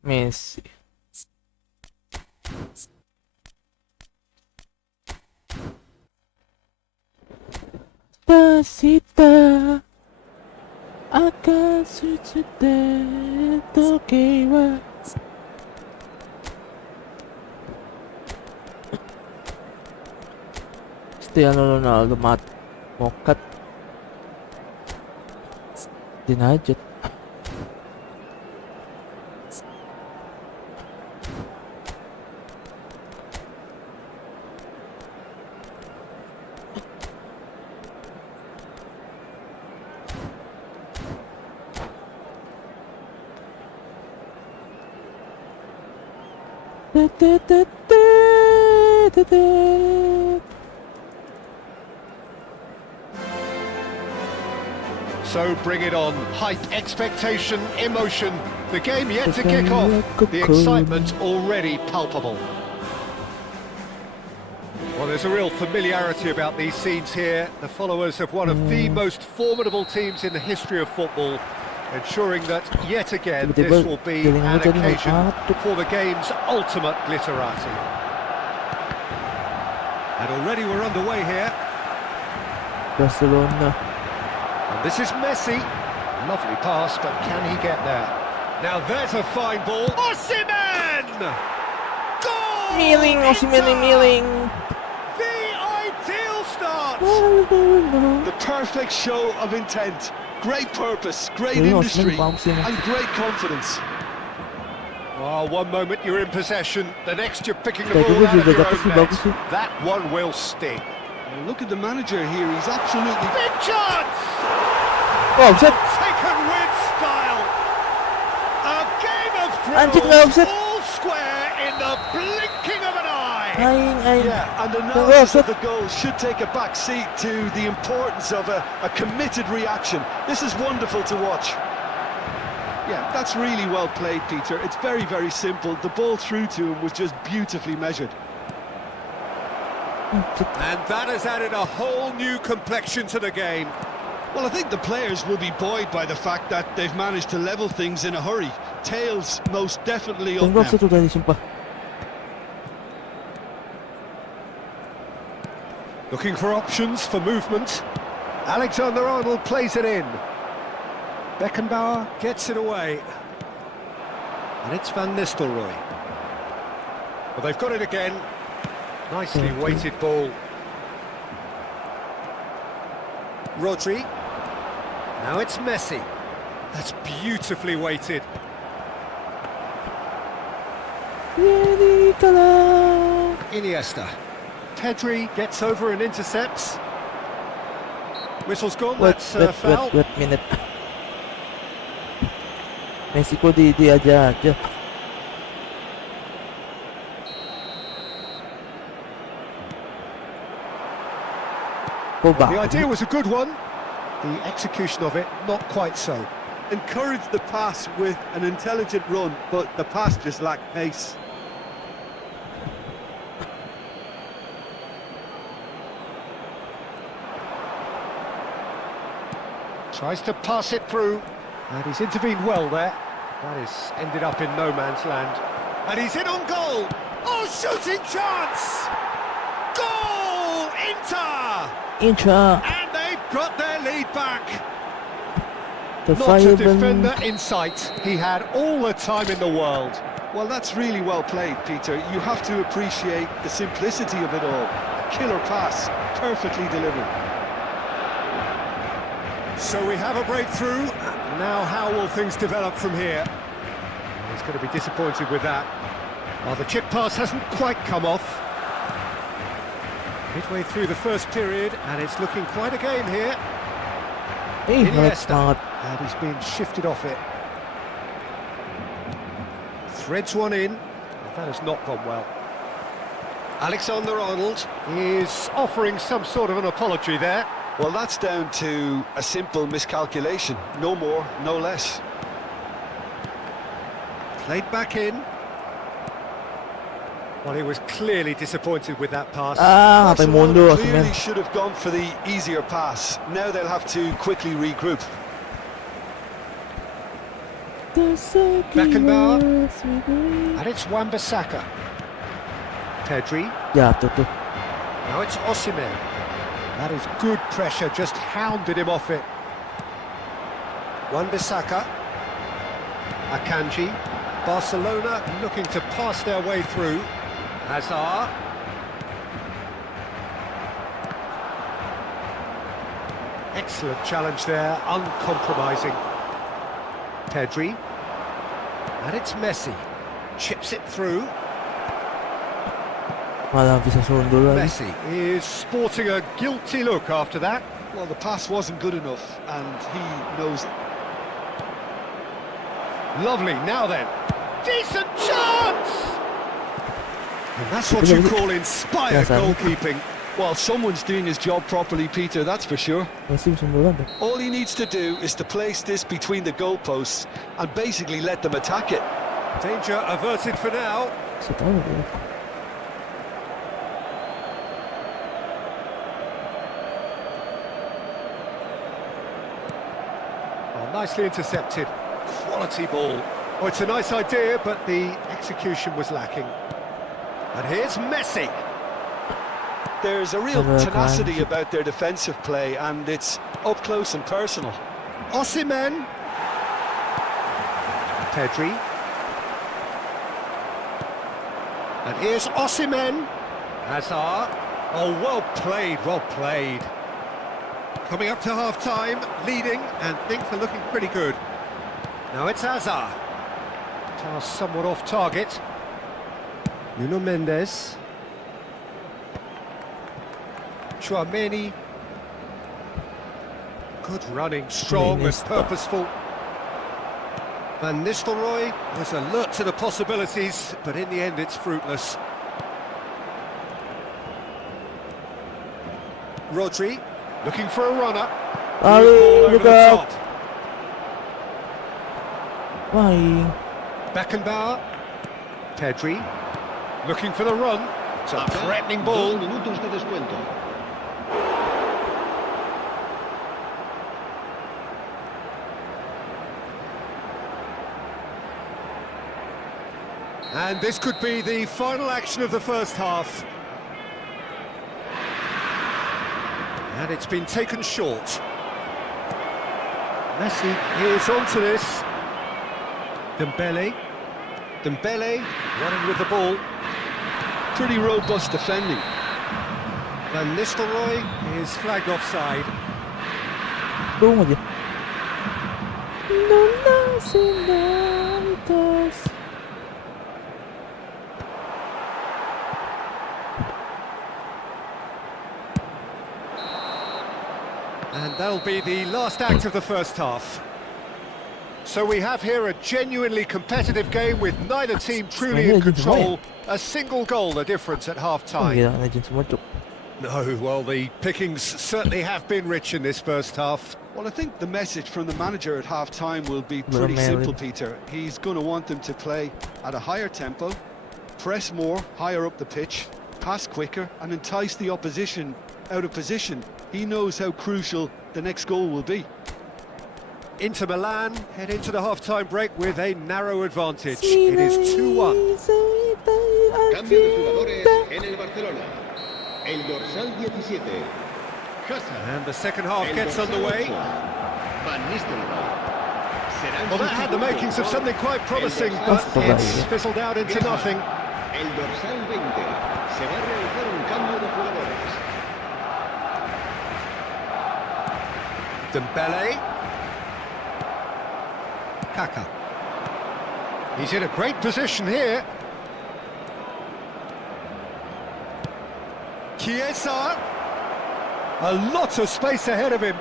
Messi. Despacito, ¿acaso te toque wa? Cristiano Ronaldo mokat dinajat. So bring it on. Hype, expectation, emotion. The game yet to kick off. The excitement already palpable. Well, there's a real familiarity about these scenes here. The followers of one of the most formidable teams in the history of football, ensuring that yet again this will be an occasion for the game's ultimate glitterati. And already we're underway here. Barcelona. And this is Messi. Lovely pass, but can he get there? Now there's a fine ball. Osimhen! Goal! Miling, Osimhen miling. The ideal start. The perfect show of intent. Great purpose, great industry, and great confidence. Oh, one moment you're in possession, the next you're picking the ball out of your own net. That one will sting. Well, look at the manager here, he's absolutely... Big chance! Offset. Taken with style. A game of Anjing, thrills, offset. all square in the blinking of an eye. Aing. Yeah, and the analysis of the goal should take a back seat to the importance of a committed reaction. This is wonderful to watch. Yeah, that's really well played, Peter. It's very, very simple. The ball through to him was just beautifully measured. And that has added a whole new complexion to the game. Well, I think the players will be buoyed by the fact that they've managed to level things in a hurry. Tails most definitely up now. Satu tadi sumpah. Looking for options for movement. Alexander-Arnold plays it in. Beckenbauer gets it away. And it's Van Nistelrooy. Well, they've got it again. Nicely weighted ball. Rodri. Now it's Messi. That's beautifully weighted. Iniesta. Pedri gets over and intercepts. Whistle's gone, that's foul. Wait minute. Messi ko di aja. The idea was a good one. The execution of it, not quite so. Encouraged the pass with an intelligent run, but the pass just lacked pace. Tries to pass it through, and he's intervened well there. That is ended up in no man's land. And he's in on goal! Oh, shooting chance! Goal! Inter! And they've got their lead back. Not a defender in sight. He had all the time in the world. Well, that's really well played, Peter. You have to appreciate the simplicity of it all. A killer pass, perfectly delivered. So we have a breakthrough. Now how will things develop from here? He's going to be disappointed with that. Well, the chip pass hasn't quite come off. Midway through the first period, and it's looking quite a game here. Iniesta, and he's been shifted off it. Threads one in. That has not gone well. Alexander-Arnold is offering some sort of an apology there. Well, that's down to a simple miscalculation. No more, no less. Played back in. Well, he was clearly disappointed with that pass. Sampai mundur Osimhen. Clearly should have gone for the easier pass. Now they'll have to quickly regroup. Beckenbauer. And it's Wan-Bissaka. Pedri. Jatuh tuh. Now it's Osimhen. That is good pressure, just hounded him off it. Wan-Bissaka. Akanji. Barcelona looking to pass their way through. Hazard. Excellent challenge there, uncompromising. Pedri. And it's Messi. Chips it through. Malah bisa sundul lagi. Messi is sporting a guilty look after that. Well, the pass wasn't good enough, and he knows it. Lovely, now then. Decent chance! And that's what you call inspired goalkeeping. Well, someone's doing his job properly, Peter, that's for sure. Messi sundulan tuh. All he needs to do is to place this between the goalposts and basically let them attack it. Danger averted for now. Setahun dia. Oh, nicely intercepted. Quality ball. Oh, it's a nice idea, but the execution was lacking. And here's Messi. There's a real tenacity about their defensive play, and it's up close and personal. Osimhen. Pedri. And here's Osimhen. Hazard. Oh, well played, well played. Coming up to half-time, leading, and things are looking pretty good. Now it's Hazard. Pass somewhat off target. Nuno Mendes. Chouameni. Good running, strong and purposeful. Van Nistelrooy was alert to the possibilities, but in the end it's fruitless. Rodri, looking for a runner. Good ball over the top. Why? Beckenbauer. Pedri, looking for the run. It's a threatening ball. 2 minutos de descuento. And this could be the final action of the first half. And it's been taken short. Messi is onto this. Dembele. Dembele running with the ball. Pretty robust defending. Van Nistelrooy is flagged offside. Tunggu aja. Donasi mantas. And that'll be the last act of the first half. So we have here a genuinely competitive game with neither team truly in control. A single goal the difference at half-time. Gila, legend semua cuk. No, well, the pickings certainly have been rich in this first half. Well, I think the message from the manager at half-time will be pretty simple, Peter. He's going to want them to play at a higher tempo, press more, higher up the pitch, pass quicker, and entice the opposition out of position. He knows how crucial the next goal will be. Inter Milan head into the half-time break with a narrow advantage. It is 2-1. Cambio de jugadores en el Barcelona. El dorsal 17. Hazard. And the second half El gets dorsal underway. 8. Van Nistelrooy. Será el Well, that had the sustituto makings of por something quite promising, el but dorsal it's fizzled out into Hazard. nothing. El dorsal 20. Se va a realizar un cambio de jugadores. Dembele. Kaka. He's in a great position here. Chiesa. A lot of space ahead of him.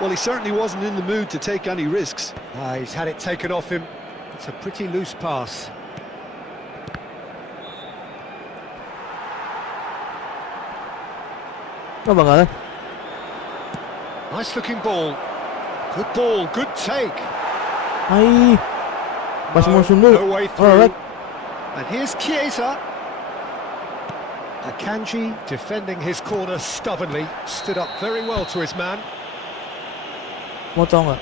Well, he certainly wasn't in the mood to take any risks. He's had it taken off him. It's a pretty loose pass. Kau banggalan. Nice looking ball. Good ball, good take. Ai. Pas mau sundul. No way Oh, through. right. And here's Chiesa. Akanji defending his corner stubbornly, stood up very well to his man. Mau tau nggak?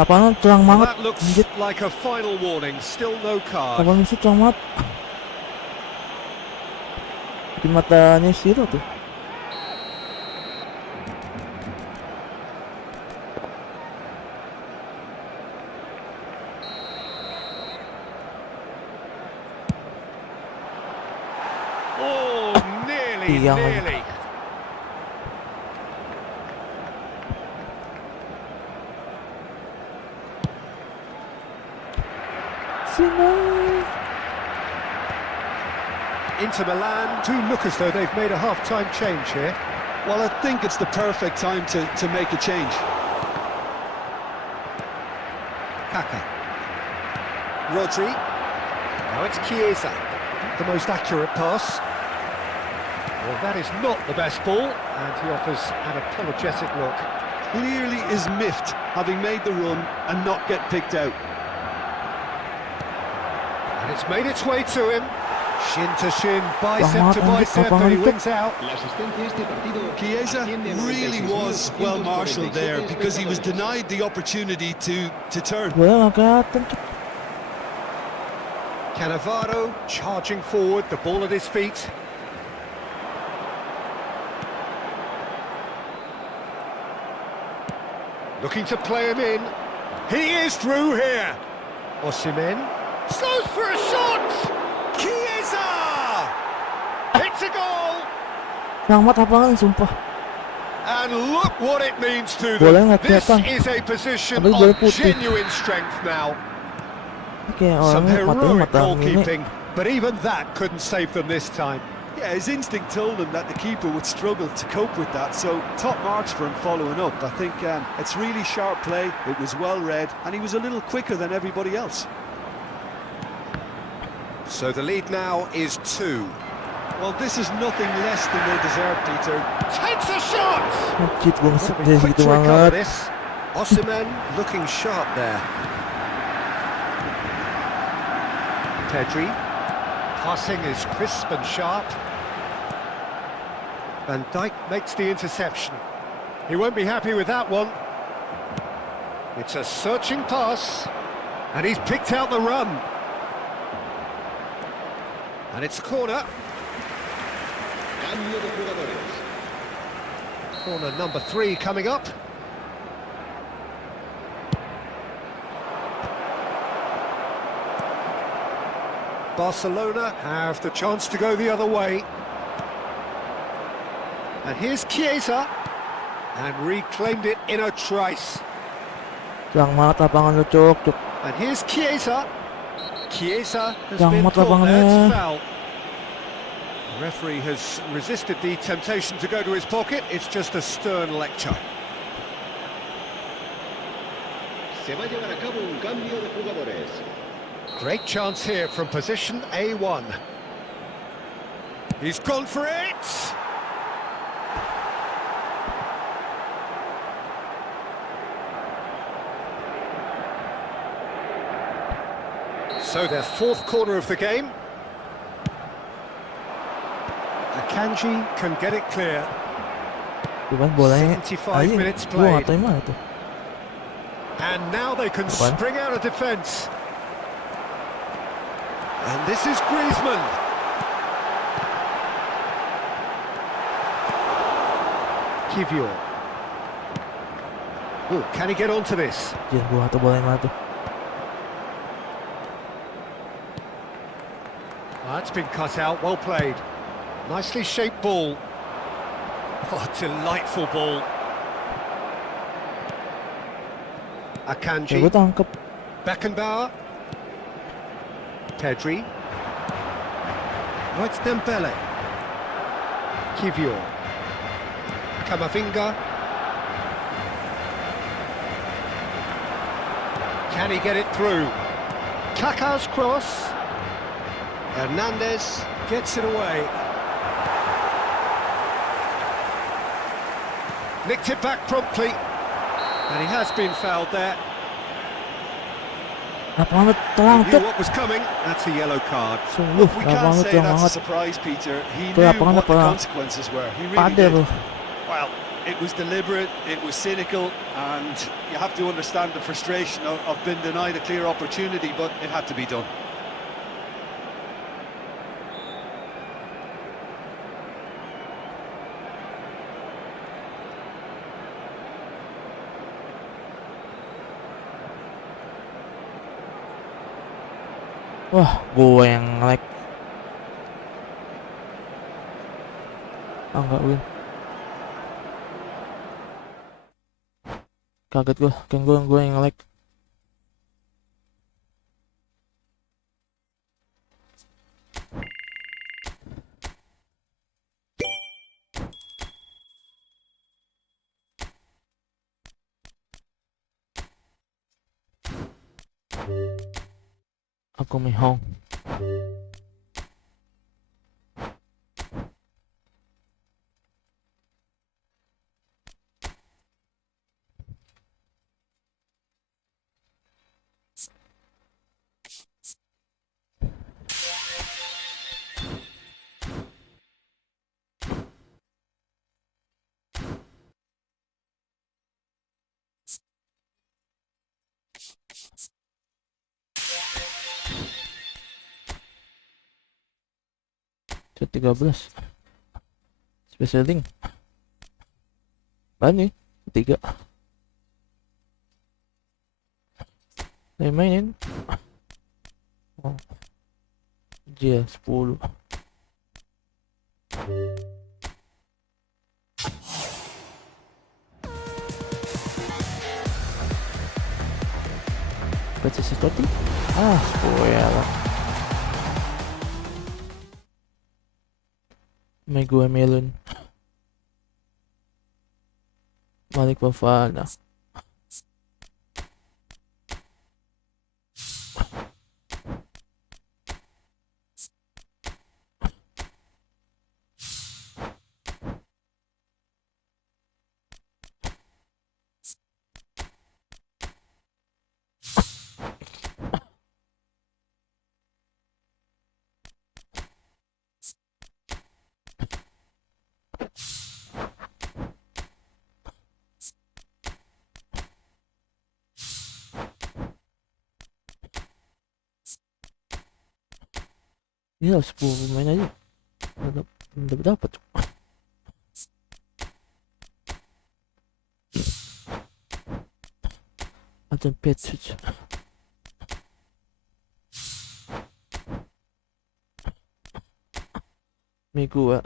Apaan terang Well, banget? that looks Anjir, like a final warning, still no card. apaan sih terang banget? Bikin matanya Siro tuh. Oh, nearly, Tiang lagi. nearly. Sipnosis. Inter Milan do look as though they've made a half-time change here. Well, I think it's the perfect time to make a change. Kaka. Rodri. Now it's Chiesa. The most accurate pass. Well, that is not the best ball, and he offers an apologetic look. Clearly is miffed, having made the run and not get picked out. And it's made its way to him. Shin to shin, bicep to bicep, and he wins out. Chiesa really was well marshalled there because he was denied the opportunity to turn. Boleh nggak kelihatan? Cannavaro charging forward, the ball at his feet. Looking to play him in. He is through here. Osimhen slows for a shot. Chiesa! It's a goal. Terang banget apaan sumpah. And look what it means to Boleh them. nggak This kelihatan? is a position Tapi boleh of putih. genuine strength now. Kayak Some orangnya matanya heroic mata ini. goalkeeping, but even that couldn't save them this time. Yeah, his instinct told him that the keeper would struggle to cope with that, so top marks for him following up. I think it's really sharp play, it was well read, and he was a little quicker than everybody else. So the lead now is 2. Well, this is nothing less than they deserve, Peter. Takes a shot! Anjir, gue ngesek Been dari quick situ to recover banget. this. Osimhen looking sharp there. Pedri. Passing is crisp and sharp. Van Dijk makes the interception. He won't be happy with that one. It's a searching pass. And he's picked out the run. And it's a corner. Corner number 3 coming up. Barcelona have the chance to go the other way. And here's Chiesa. And reclaimed it in a trice. Terang banget lapangan lu cuk. And here's Chiesa. Chiesa has Yang been mata caught there, bangannya. it's foul. The referee has resisted the temptation to go to his pocket. It's just a stern lecture. Se va a llevar a cabo un cambio de jugadores. Great chance here from position A1. He's gone for it! So their 4th corner of the game. Akanji can get it clear. Cuman bolanya 75 minutes Gue nggak played. tahu mana tuh. And now they can Apaan? spring out of defence. And this is Griezmann. Kivior. Oh, can he get onto this? Anjir, gue nggak tahu bolanya mana tuh. That's been cut out, well played. Nicely shaped ball. Oh, delightful ball. Ya Akanji. gue tangkep. Beckenbauer. Pedri. Oh, it's Dembele. Kivior. Camavinga. Can he get it through? Kaka's cross. Hernandez gets it away. Nicked it back promptly. And he has been fouled there. Lapangan He terang, knew cok. what was coming. That's a yellow card. Sungguh, We can't lapangan say terang that's a banget. surprise, Peter. He Itu knew lapangan what the apa consequences were. He really pader did. loh. Well, it was deliberate, it was cynical, and you have to understand the frustration of being denied a clear opportunity, but it had to be done. Wah, gue yang lag. Enggak win. Kaget gue, kan gue yang lag. Aku mehong. Set 13. Special link. Apaan nih? 3. Saya mainin. Oh. J 10. Baca sesuatu? Spoiler. May gue melon. Balik Bafana. Iya 10 pemain aja belum dapat. Ada Petric. Minggu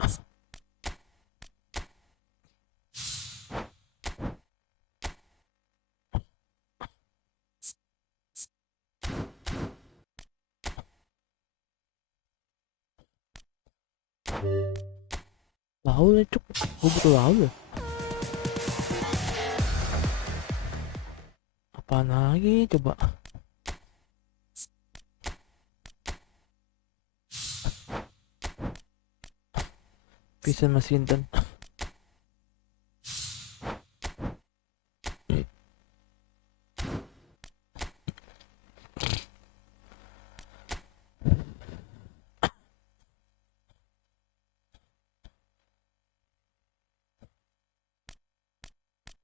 Laul ya cuk, gue butuh laul ya. Apaan lagi coba? Bisa masih Intan.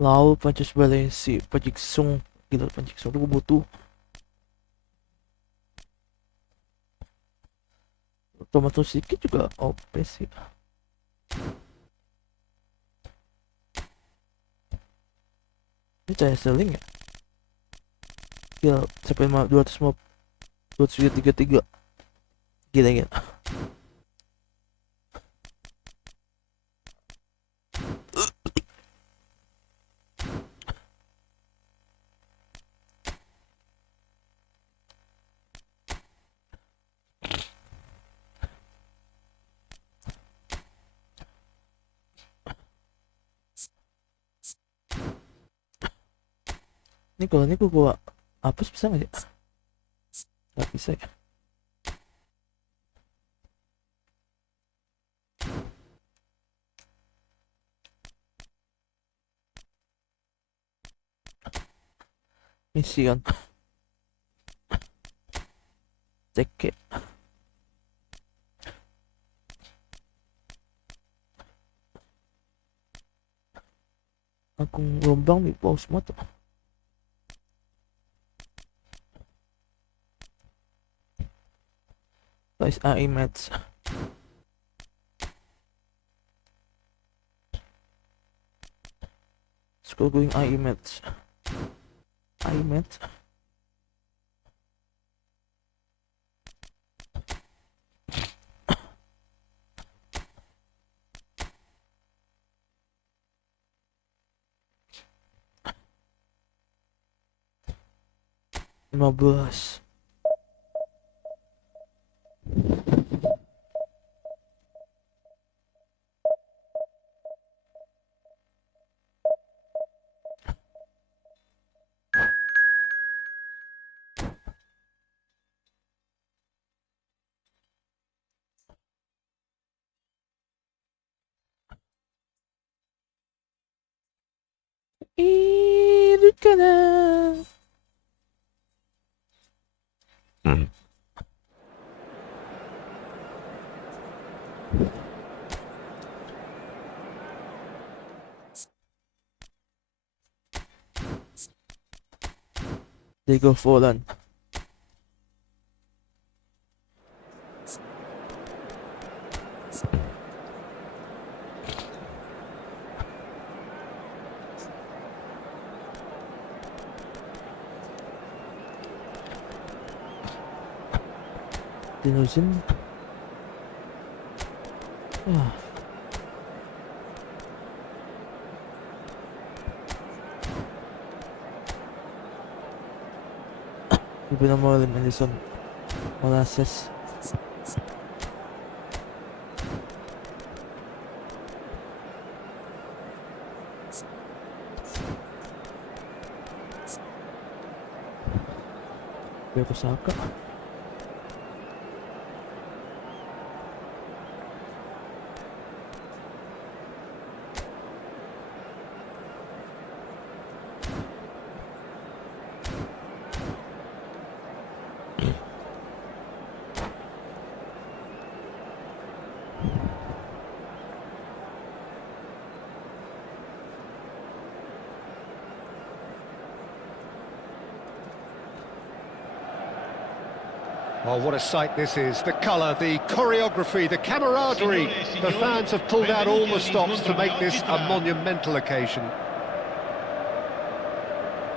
Laul Pancus Balesi, Pajiksung. Gila Pajiksung tuh gue butuh. Tomato sedikit juga OP sih. Ini saya seling ya. Gila sampai 233. Gila. Ini kalau ini gua hapus bisa nggak ya? Nggak bisa ya. Misi kan. Cek. Akong gombang may pause mo to. Guys, IMATs. Let's go going IMATs. IMATs. Mabas. Didikan. They go Fallen. Tinusin. Pinamahal ni Alison Molasses. Pero Saka. Oh, what a sight this is. The colour, the choreography, the camaraderie. The fans have pulled out all the stops to make this a monumental occasion.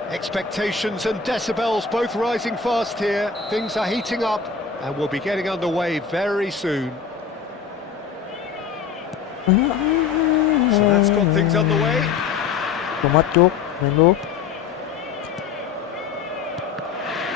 Expectations and decibels both rising fast here. Things are heating up and we'll be getting underway very soon. So that's got things underway. Tomat Melo.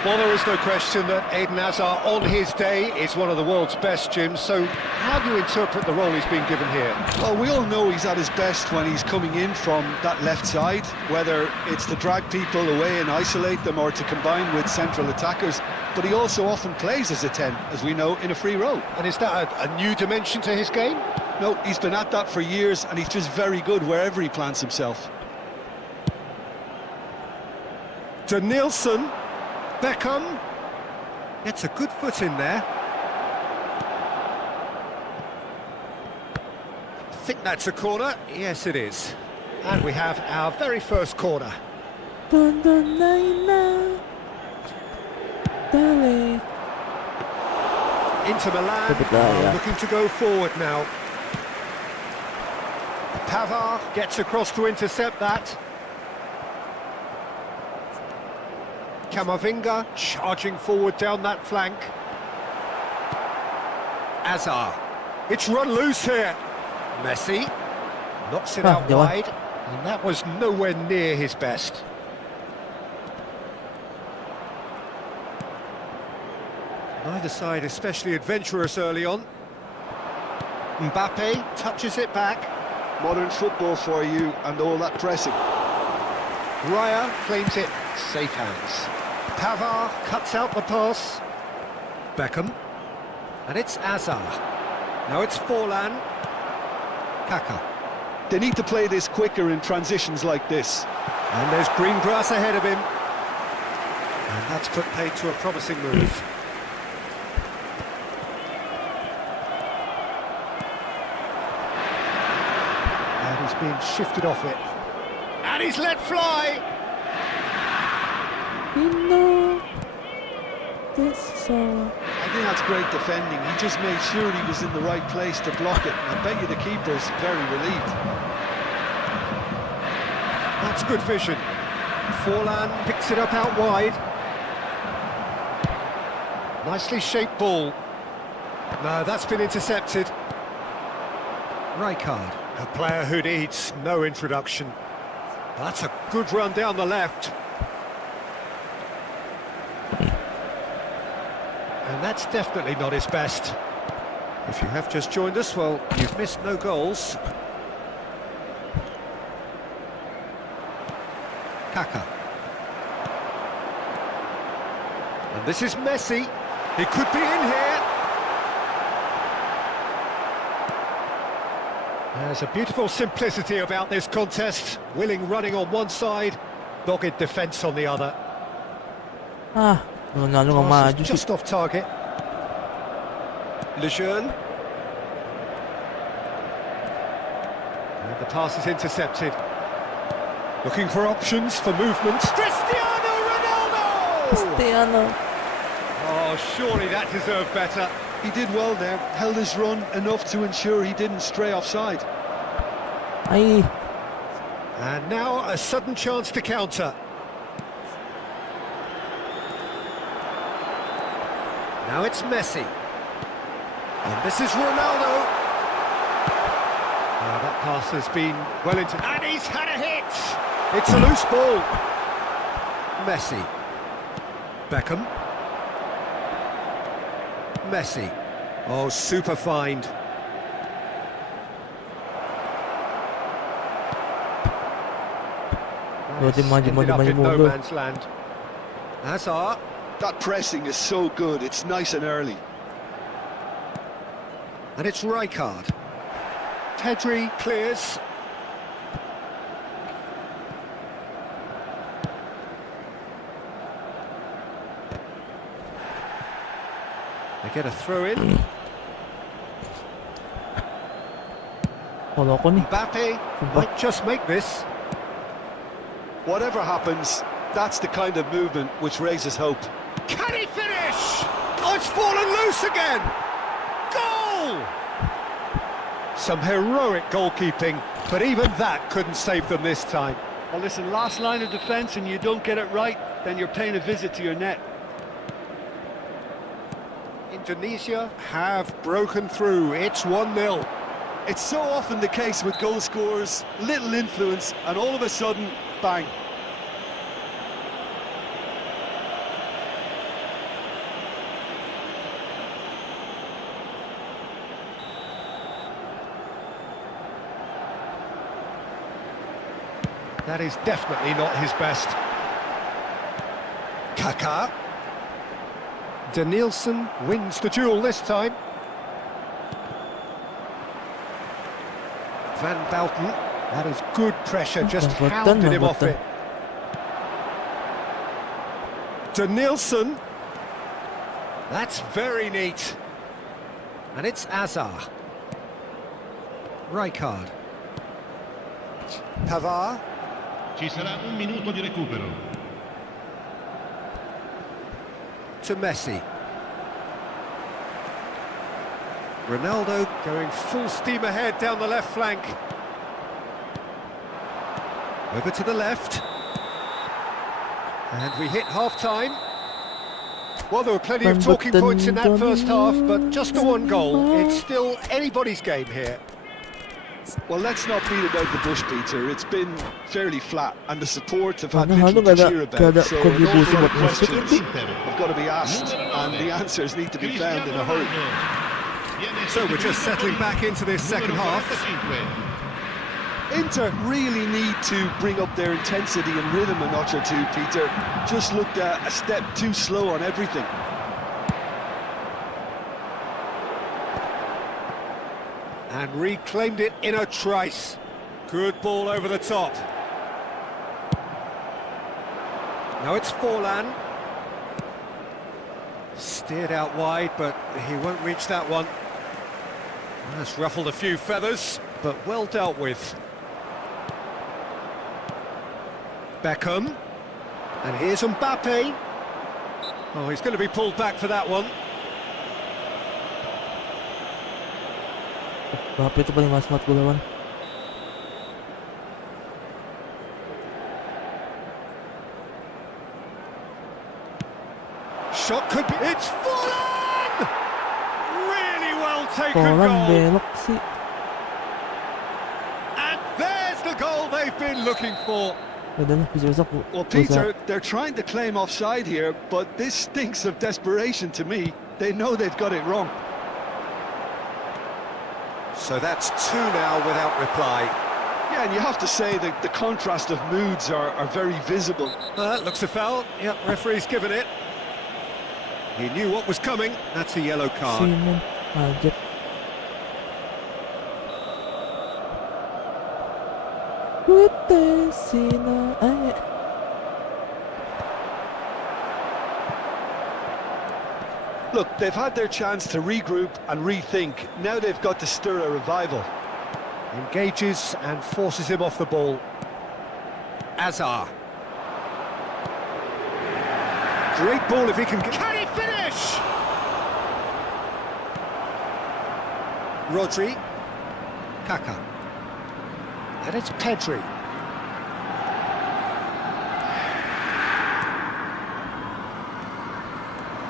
Well, there is no question that Eden Hazard, on his day, is one of the world's best, Jim. So how do you interpret the role he's been given here? Well, we all know he's at his best when he's coming in from that left side, whether it's to drag people away and isolate them or to combine with central attackers. But he also often plays as a 10, as we know, in a free role. And is that a new dimension to his game? No, he's been at that for years, and he's just very good wherever he plants himself. To Nielsen. Beckham gets a good foot in there. I think that's a corner. Yes, it is. And we have our very first corner. Berdonasi. Dale. Inter Milan looking to go forward now. Pavard gets across to intercept that. Camavinga charging forward down that flank. Hazard. It's run loose here. Messi knocks it out wide, and that was nowhere near his best. Neither side especially adventurous early on. Mbappe touches it back. Modern football for you and all that pressing. Raya claims it. Safe hands. Pavard cuts out the pass. Beckham. And it's Hazard. Now it's Forlan. Kaka. They need to play this quicker in transitions like this. And there's green grass ahead of him. And that's put paid to a promising move. been shifted off it. And he's let fly! No. This so. I think that's great defending. He just made sure he was in the right place to block it. I bet you the keeper's very relieved. That's good vision. Forlan picks it up out wide. Nicely shaped ball. No, that's been intercepted. Rijkaard, a player who needs no introduction. That's a good run down the left. And that's definitely not his best. If you have just joined us, well, you've missed no goals. Kaka. And this is Messi. He could be in here. There's a beautiful simplicity about this contest. Willing running on one side, dogged defence on the other. Ah, Ronaldo nggak Pass maju is sih. just off target. Lejeune. And the pass is intercepted. Looking for options for movement. Cristiano Ronaldo! Cristiano. Oh, surely that deserved better. He did well there, held his run enough to ensure he didn't stray offside. Ay, And now a sudden chance to counter. Now it's Messi. And this is Ronaldo. That pass has been well into... And he's had a hit! It's a loose ball. Messi. Beckham. Messi. Oh, super find. Berarti maju, Ended up maju, in no mundur. man's land. Hazard. That pressing is so good, it's nice and early. And it's Rijkaard. Pedri clears. They get a throw in. Follow ko ni. Mbappe might just make this. Whatever happens, that's the kind of movement which raises hope. Can he finish? Oh, it's fallen loose again. Goal! Some heroic goalkeeping, but even that couldn't save them this time. Well, listen, last line of defence and you don't get it right, then you're paying a visit to your net. Indonesia have broken through. It's 1-0. It's so often the case with goal scorers, little influence, and all of a sudden, bang. That is definitely not his best. Kaka. Danielson wins the duel this time. Van Bouten. That is good pressure, just Van Bouten, hounded him Van off Bouten. it. Danielson. That's very neat. And it's Azar. Rijkaard. Pavard. Ci sarà un minuto di recupero. To Messi. Ronaldo going full steam ahead down the left flank. Over to the left. And we hit half-time. Well, there were plenty of talking points in that first half, but just the one goal. It's still anybody's game here. Well, let's not beat about the bush, Peter. It's been fairly flat, and the support have had Ronaldo little to gak cheer ada- gak ada about. So an kontribusi awful lot buat of masuk questions itu. have got to be asked, and the answers need to be found in a hurry. So we're just settling back into this second half. Inter really need to bring up their intensity and rhythm a notch or two, Peter. Just looked a step too slow on everything. And reclaimed it in a trice. Good ball over the top. Now it's Forlan. Steered out wide, but he won't reach that one. That's ruffled a few feathers, but well dealt with. Beckham. And here's Mbappe. Oh, he's going to be pulled back for that one. Mbappe itu paling mas gue lawan. Shot could be... It's fallen! Really well taken Polan goal. belok sih. And there's the goal they've been looking for. Udah lah, besok Well, Peter, they're trying to claim offside here, but this stinks of desperation to me. They know they've got it wrong. So that's 2 now without reply. Yeah, and you have to say that the contrast of moods are very visible. Looks a foul. Yep, referee's given it. He knew what was coming. That's a yellow card. Simon Ajak. Look, they've had their chance to regroup and rethink. Now they've got to stir a revival. Engages and forces him off the ball. Azar. Great ball if he can... Can he finish? Rodri. Kaka. And it's Pedri.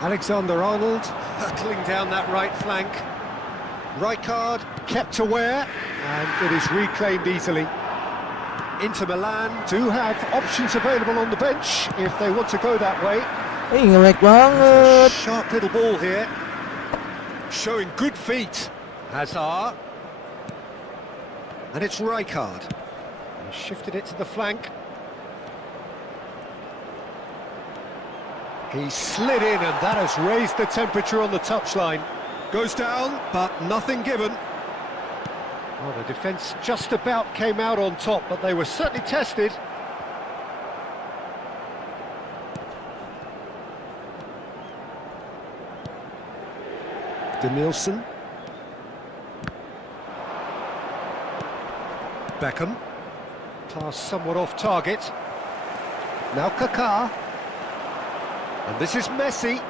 Alexander-Arnold hurtling down that right flank. Rijkaard kept aware, and it is reclaimed easily. Inter Milan do have options available on the bench if they want to go that way. Nge-lag banget. Sharp little ball here, showing good feet. Hazard. And it's Rijkaard. He shifted it to the flank. He slid in, and that has raised the temperature on the touchline. Goes down, but nothing given. Well, the defence just about came out on top, but they were certainly tested. Denilson. Beckham. Pass somewhat off target. Now Kaká. And this is Messi.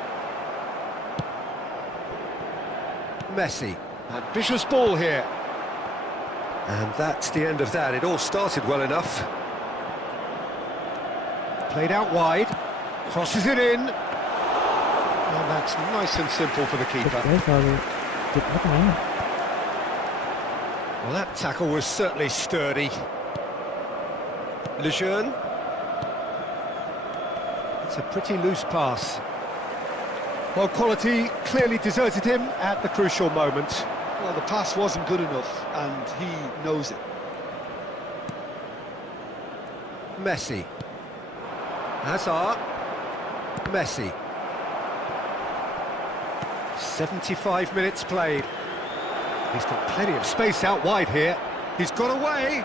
Messi. Ambitious ball here. And that's the end of that. It all started well enough. Played out wide. Crosses it in. And that's nice and simple for the keeper. Well, that tackle was certainly sturdy. Lejeune. It's a pretty loose pass. Well, quality clearly deserted him at the crucial moment. Well, the pass wasn't good enough, and he knows it. Messi. Hazard. Messi. 75 minutes played. He's got plenty of space out wide here. He's got away.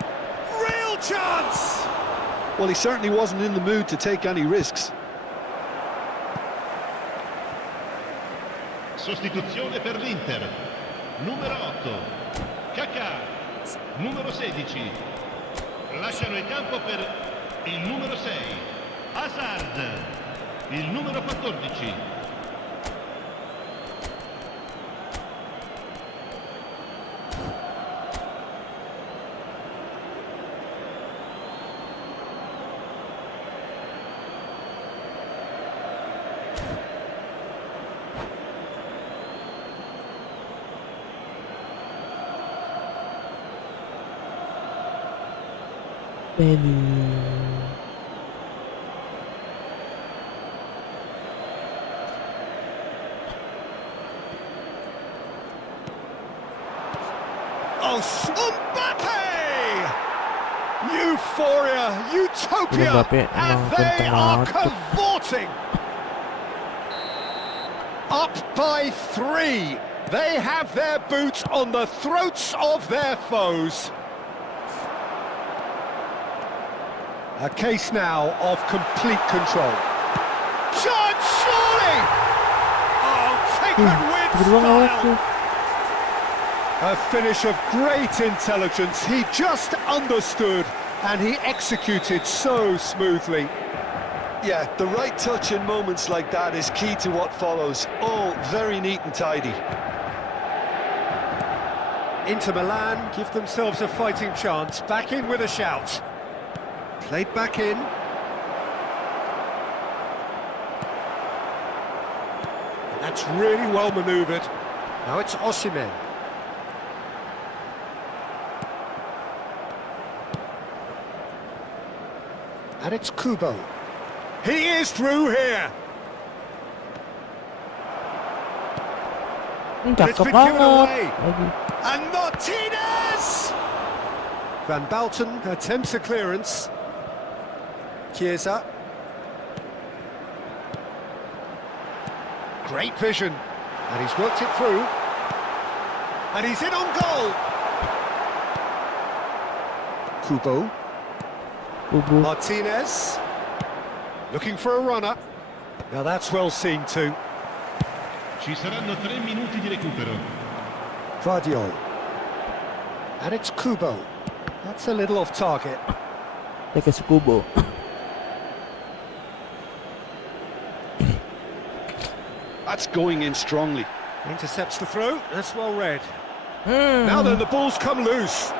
Real chance! Well, he certainly wasn't in the mood to take any risks. Sostituzione per l'Inter. Numero 8, Kaká. Numero 16. Lasciano il campo per il numero 6, Hazard. Il numero 14. Oh, Mbappe! Euphoria, utopia, Mbappe and emang they kenceng are banget. cavorting. Up by 3. They have their boot on the throats of their foes. A case now of complete control. Chance, surely! Oh, taken with style. A finish of great intelligence. He just understood. And he executed so smoothly. Yeah, the right touch in moments like that is key to what follows. All very neat and tidy. Inter Milan give themselves a fighting chance. Back in with a shout. Played back in. And that's really well manoeuvred. Now it's Osimhen. And it's Kubo. He is through here. It's Cakep been given banget. away. Lagi. And Martinez! Van Balten attempts a clearance. Chiesa. Great vision. And he's worked it through. And he's in on goal. Kubo. Kubo. Martinez. Looking for a runner. Now that's well seen too. Ci saranno 3 minuti di recupero. Vardiol. And it's Kubo. That's a little off target. Teka si Kubo. That's going in strongly. Intercepts the throw. That's well read. Now then, the ball's come loose.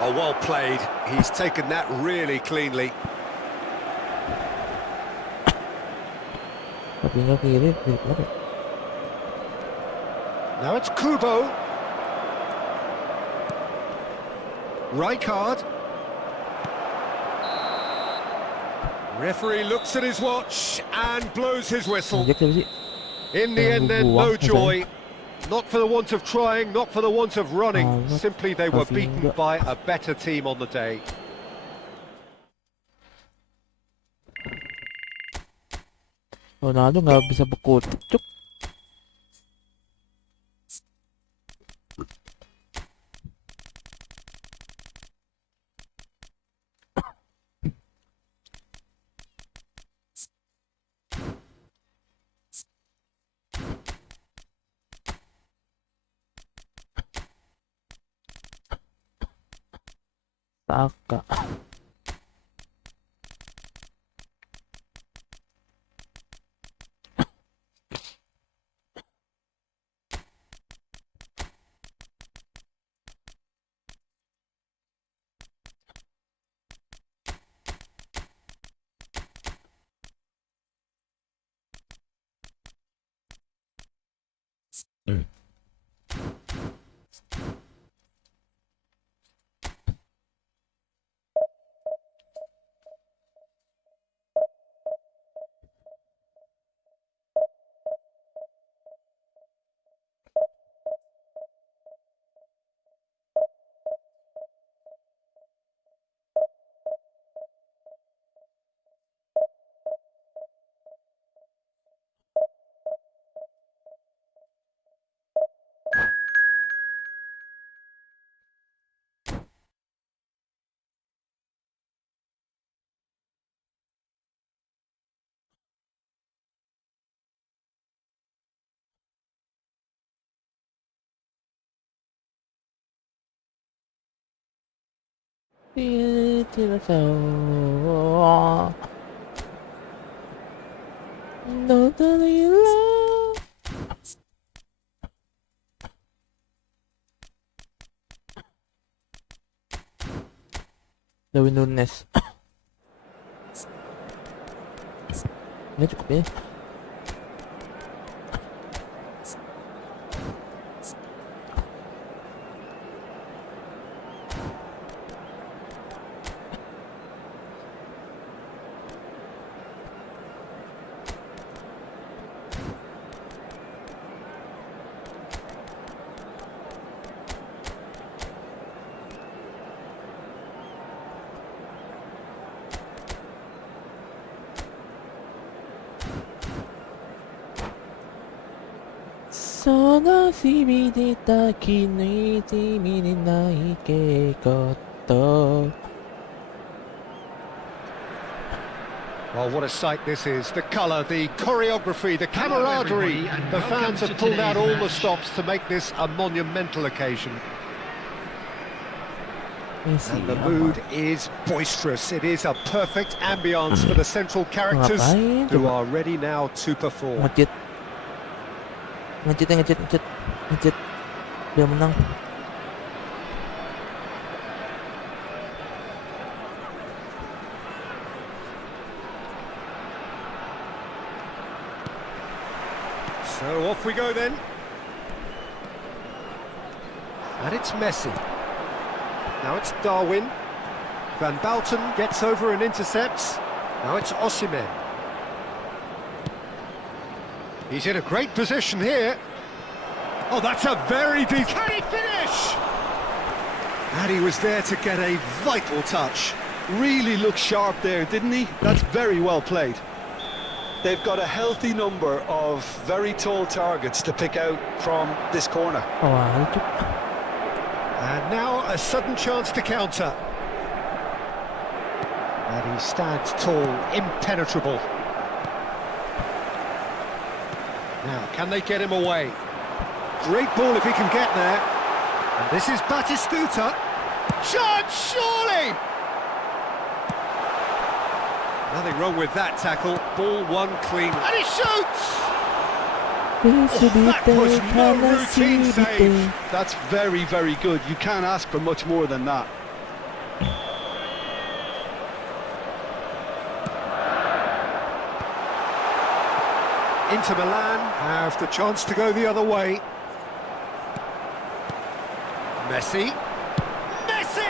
Oh, well played. He's taken that really cleanly. Sabinya kiri, kiri. Now it's Kubo. Rijkaard. Referee looks at his watch and blows his whistle. Injek tadi sih. In the end then, no Buang, joy. Not for the want of trying, not for the want of running. Simply they were beaten by a better team on the day. Ronaldo nggak bisa berkucuk. Saka. Tidak tahu. Darwin Nunes. Ini cukup ya. Sono simili da kiniti mini nai ke koto. Well, what a sight this is. The colour, the choreography, the camaraderie. The fans have pulled out all the stops to make this a monumental occasion. Messi, And the amal. mood is boisterous. It is a perfect ambience for the central characters Ngapain who coba? are ready now to perform. Ngecit. Ngecit. Dia menang. So off we go then. And it's Messi. Now it's Darwin. Van Balten gets over and intercepts. Now it's Osimhen. He's in a great position here. Oh, that's a very deep... Can he finish? And he was there to get a vital touch. Really looked sharp there, didn't he? That's very well played. They've got a healthy number of very tall targets to pick out from this corner. Awal tuh. And now a sudden chance to counter. And he stands tall, impenetrable. Now, can they get him away? Great ball if he can get there. And this is Batistuta. Chance, surely! Nothing wrong with that tackle. Ball won clean. And he shoots! That was no routine save. That's very, very good. You can't ask for much more than that. Inter Milan have the chance to go the other way. Messi. Messi.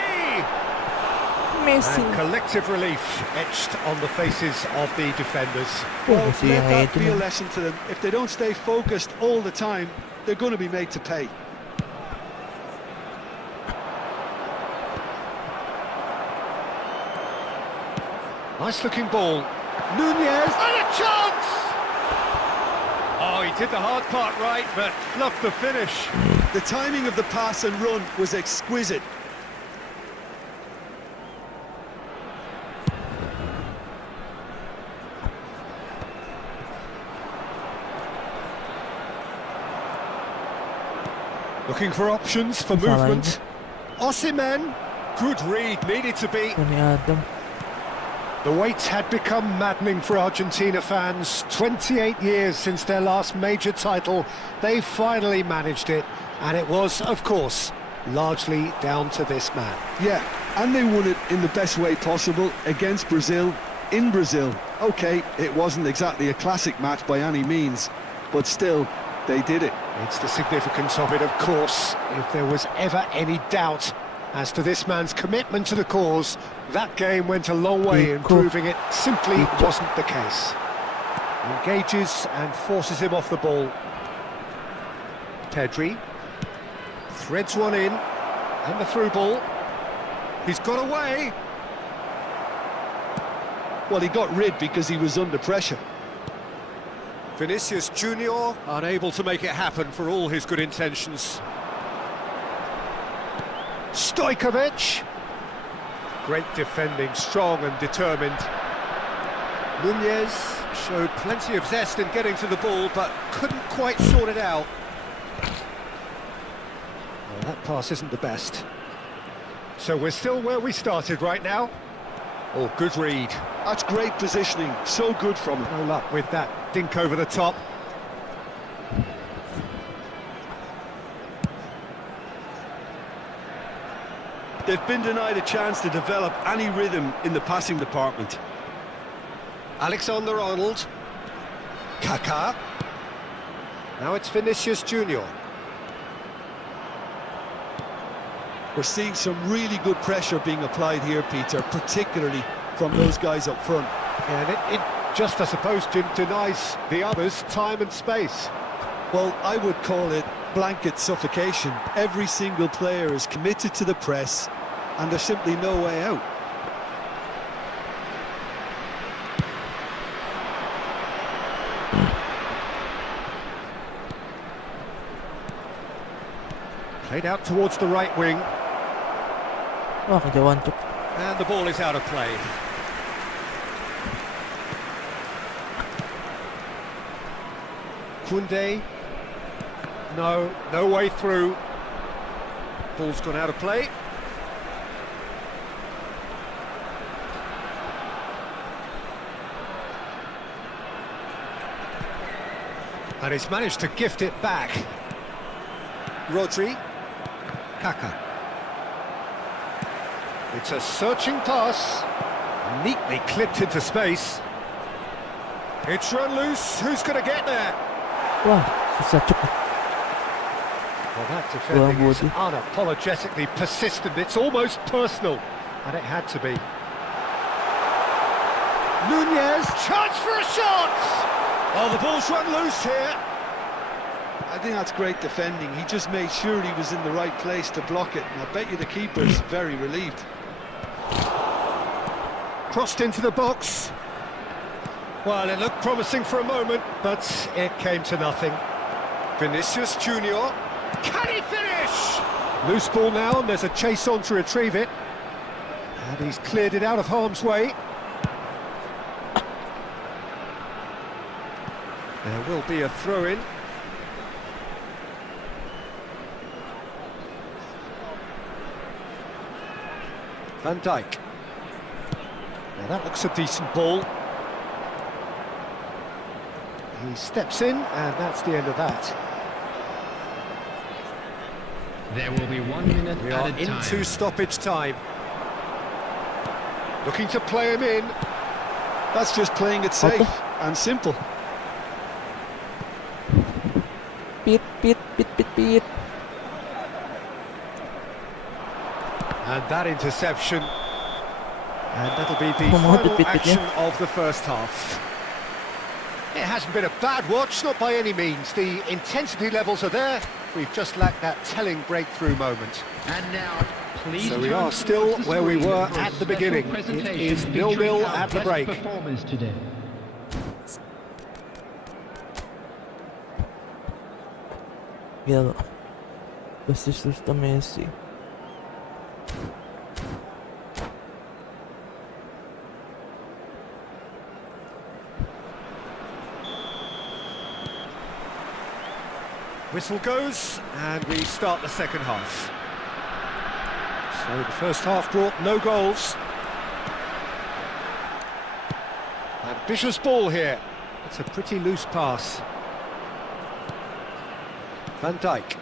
And collective relief etched on the faces of the defenders. Well, Messi let yang that itu be a mah. lesson to them. If they don't stay focused all the time, they're going to be made to pay. Nice looking ball. Nunez and a chance! Oh, he did the hard part right, but fluffed the finish. The timing of the pass and run was exquisite. Looking for options for Salah movement. Osimhen, good read, needed to be. Tony Adam. The wait had become maddening for Argentina fans. 28 years since their last major title. They finally managed it, and it was, of course, largely down to this man. Yeah, and they won it in the best way possible against Brazil, in Brazil. Okay, it wasn't exactly a classic match by any means, but still, they did it. It's the significance of it, of course. If there was ever any doubt as to this man's commitment to the cause, that game went a long way in proving it simply wasn't the case. Engages and forces him off the ball. Pedri threads one in, and the through ball. He's got away. Well, he got rid because he was under pressure. Vinicius Junior unable to make it happen for all his good intentions. Stojkovic. Great defending, strong and determined. Nunez showed plenty of zest in getting to the ball, but couldn't quite sort it out. Well, that pass isn't the best. So we're still where we started right now. Oh, good read. That's great positioning, so good from him. No luck with that dink over the top. They've been denied a chance to develop any rhythm in the passing department. Alexander-Arnold. Kaká. Now it's Vinicius Junior. We're seeing some really good pressure being applied here, Peter, particularly from those guys up front. And it just, I suppose, denies the others time and space. Well, I would call it blanket suffocation. Every single player is committed to the press, and there's simply no way out. Played out towards the right wing. Wah, kejauhan cuk. And the ball is out of play. Koundé. No way through. Ball's gone out of play. And he's managed to gift it back. Rodri. Kaka. It's a searching pass. Neatly clipped into space. It's run loose. Who's going to get there? Wah, susah cuk. Well, that defending Well, is unapologetically persistent. It's almost personal. And it had to be. Nunez. Chance for a shot! Oh, the ball's run loose here. I think that's great defending. He just made sure he was in the right place to block it. And I bet you the keeper's very relieved. Crossed into the box. Well, it looked promising for a moment, but it came to nothing. Vinicius Junior. Can he finish? Loose ball now, and there's a chase on to retrieve it. And he's cleared it out of harm's way. There will be a throw-in. Van Dijk. Now that looks a decent ball. He steps in, and that's the end of that. There will be 1 minute We are added time. into stoppage time. Looking to play him in. That's just playing it safe and simple. Pit. And that interception. And that'll be the Come on, final bit, action yeah. of the first half. It hasn't been a bad watch, not by any means. The intensity levels are there. We've just lacked that telling breakthrough moment. And now, please. So we turn are to still the where we screen were for a at the special beginning. It presentation is featuring 0-0 our at the best break. performance today. Gila. Assist terus ke Messi. Whistle goes, and we start the second half. So the first half brought no goals. Ambitious ball here. It's a pretty loose pass. Van Dijk.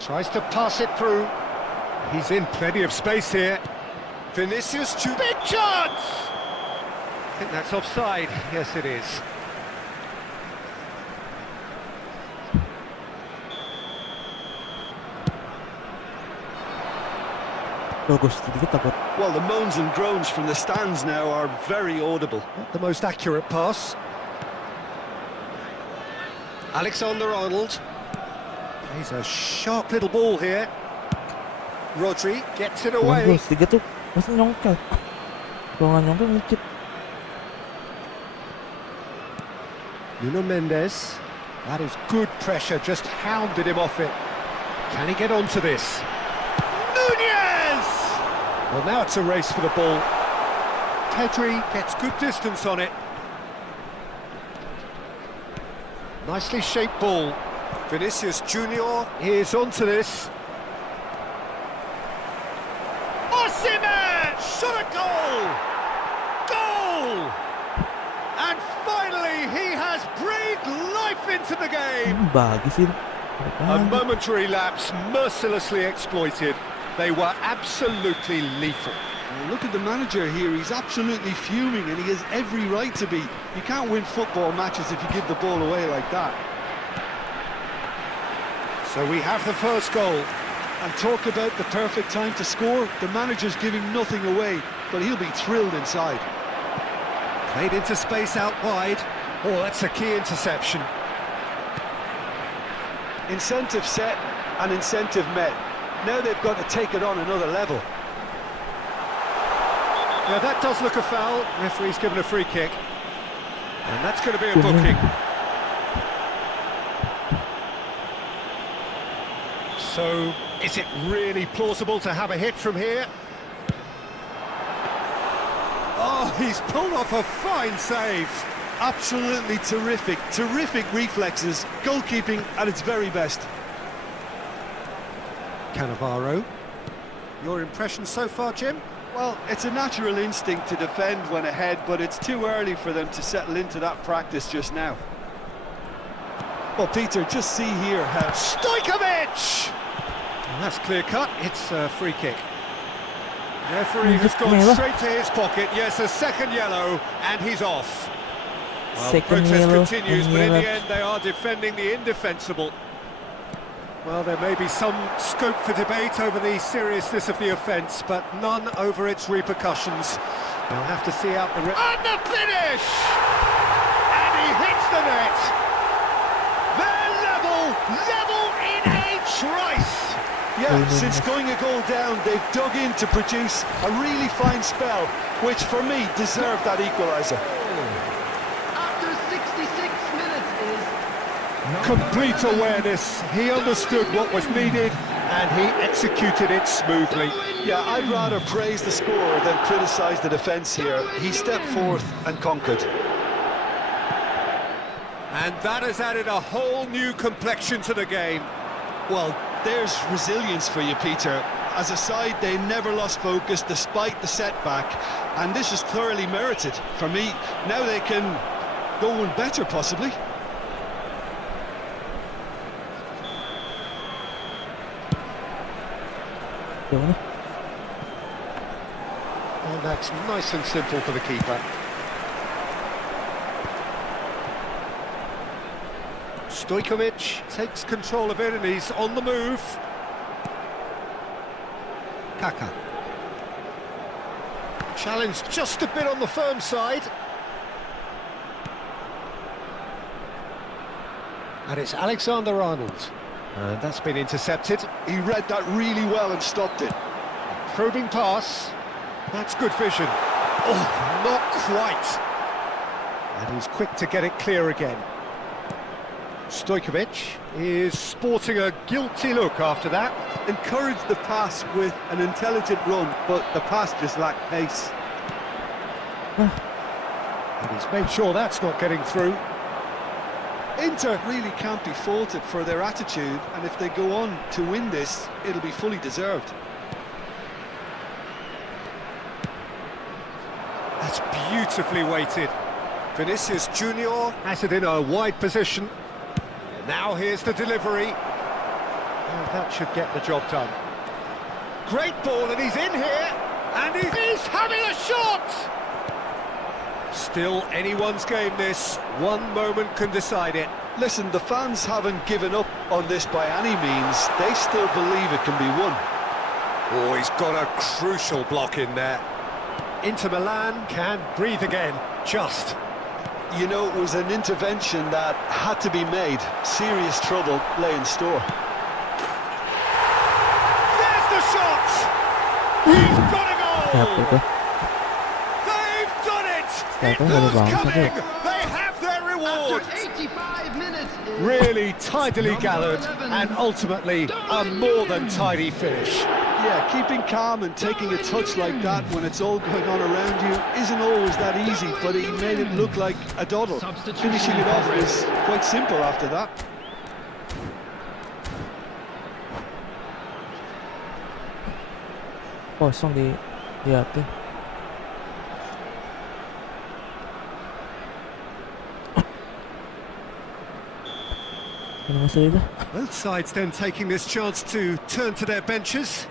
Tries to pass it through. He's in plenty of space here. Vinicius, big chance! I think that's offside. Yes, it is. Bagus, sedikit takut. Well, the moans and groans from the stands now are very audible. Not the most accurate pass. Alexander-Arnold. He's a sharp little ball here. Rodri gets it away. Bagus, sedikit tuh. Masa nyongkel. Kalau nggak nyongkel ngikip. Nuno Mendes. That is good pressure, just hounded him off it. Can he get onto this? Nunez! Well, now it's a race for the ball. Pedri gets good distance on it. Nicely shaped ball. Vinicius Junior is onto this. Osimhen! Shot a goal! Goal! And finally, he has breathed life into the game. Bagus sih. A momentary lapse mercilessly exploited. They were absolutely lethal. Well, look at the manager here. He's absolutely fuming, and he has every right to be. You can't win football matches if you give the ball away like that. So we have the first goal. And talk about the perfect time to score. The manager's giving nothing away, but he'll be thrilled inside. Played into space out wide. Oh, that's a key interception. Incentive set and incentive met. Now they've got to take it on another level. Now that does look a foul. Referee's given a free kick. And that's going to be a booking. So, is it really plausible to have a hit from here? Oh, he's pulled off a fine save. Absolutely terrific, terrific reflexes, goalkeeping at its very best. Cannavaro. Your impression so far, Jim? Well, it's a natural instinct to defend when ahead, but it's too early for them to settle into that practice just now. Well, Peter, just see here how... Stojkovic! And that's clear cut, it's a free kick. Referee has gone straight to his pocket, yes, a second yellow, and he's off. Well, the Second protest yellow, continues, and but in yellow. the end they are defending the indefensible. Well, there may be some scope for debate over the seriousness of the offence, but none over its repercussions. They'll have to see out the... And the finish! And he hits the net! They're level in a trice! Yeah, since going a goal down, they've dug in to produce a really fine spell, which for me deserved that equaliser. After 66 minutes is... Complete awareness, he understood what was needed and he executed it smoothly. Yeah, I'd rather praise the scorer than criticise the defence here. He stepped forth and conquered. And that has added a whole new complexion to the game. Well, there's resilience for you, Peter. As a side, they never lost focus despite the setback, and this is thoroughly merited. For me, now they can go one better, possibly. And that's nice and simple for the keeper. Stojkovic takes control of it and he's on the move. Kaka. Challenge just a bit on the firm side. And it's Alexander-Arnold. That's been intercepted. He read that really well and stopped it. Probing pass. That's good vision. Oh, not quite. And he's quick to get it clear again. Stojkovic is sporting a guilty look after that. Encouraged the pass with an intelligent run, but the pass just lacked pace. And he's made sure that's not getting through. Inter really can't be faulted for their attitude, and if they go on to win this, it'll be fully deserved. That's beautifully weighted. Vinicius Junior has it in a wide position. Now here's the delivery. And that should get the job done. Great ball, and he's in here. And he's having a shot! Still anyone's game this. One moment can decide it. Listen, the fans haven't given up on this by any means. They still believe it can be won. Oh, he's got a crucial block in there. Inter Milan can breathe again, just. You know, it was an intervention that had to be made. Serious trouble lay in store. There's the shot! He's got a goal! They've done it! It was coming! They have their reward! After 85 minutes is... Really tidily gathered, and ultimately a more than tidy finish. Yeah, keeping calm and taking a touch like that when it's all going on around you isn't always that easy, but he made it look like a doddle. Finishing it off is quite simple after that. Kosong di atin. Ano masalit na? Both sides then taking this chance to turn to their benches.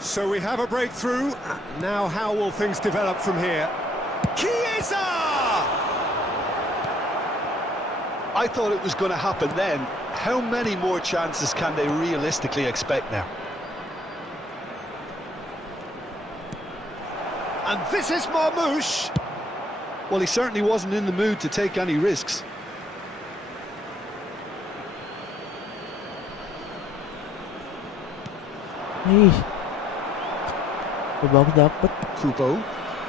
So we have a breakthrough. Now how will things develop from here? Chiesa! I thought it was going to happen then. How many more chances can they realistically expect now? And this is Marmoush. Well, he certainly wasn't in the mood to take any risks. Bago dapat. Kubo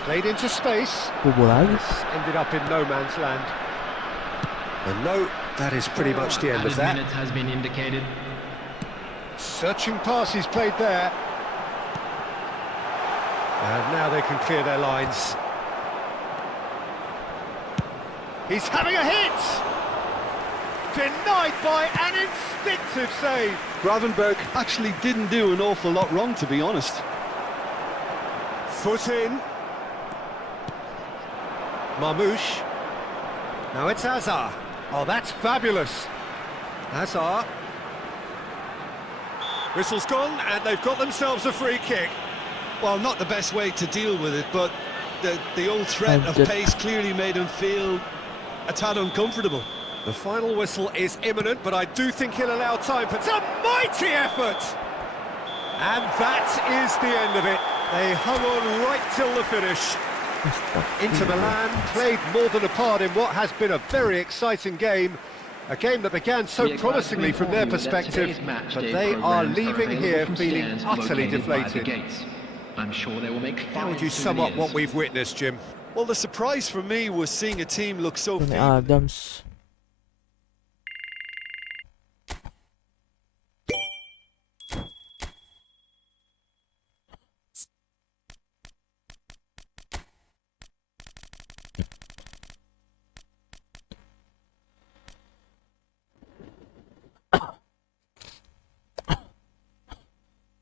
played into space. Kubo lagi. Ended up in no man's land. And no, that is pretty much the end of that. minutes has been indicated. Searching pass he's played there. And now they can clear their lines. He's having a hit! Denied by an instinctive save. Gravenberg actually didn't do an awful lot wrong, to be honest. Foot in. Marmouche. Now it's Hazard. Oh, that's fabulous. Hazard. Whistle's gone, and they've got themselves a free kick. Well, not the best way to deal with it, but the old threat of pace clearly made him feel a tad uncomfortable. The final whistle is imminent, but I do think he'll allow time for... It's a mighty effort! And that is the end of it. They hung on right till the finish. Inter Milan played more than a part in what has been a very exciting game. A game that began so promisingly from their perspective, but they are leaving here feeling utterly deflated. I'm sure they will make. How would you sum up what we've witnessed, Jim? Well, the surprise for me was seeing a team look so feeble. Adams.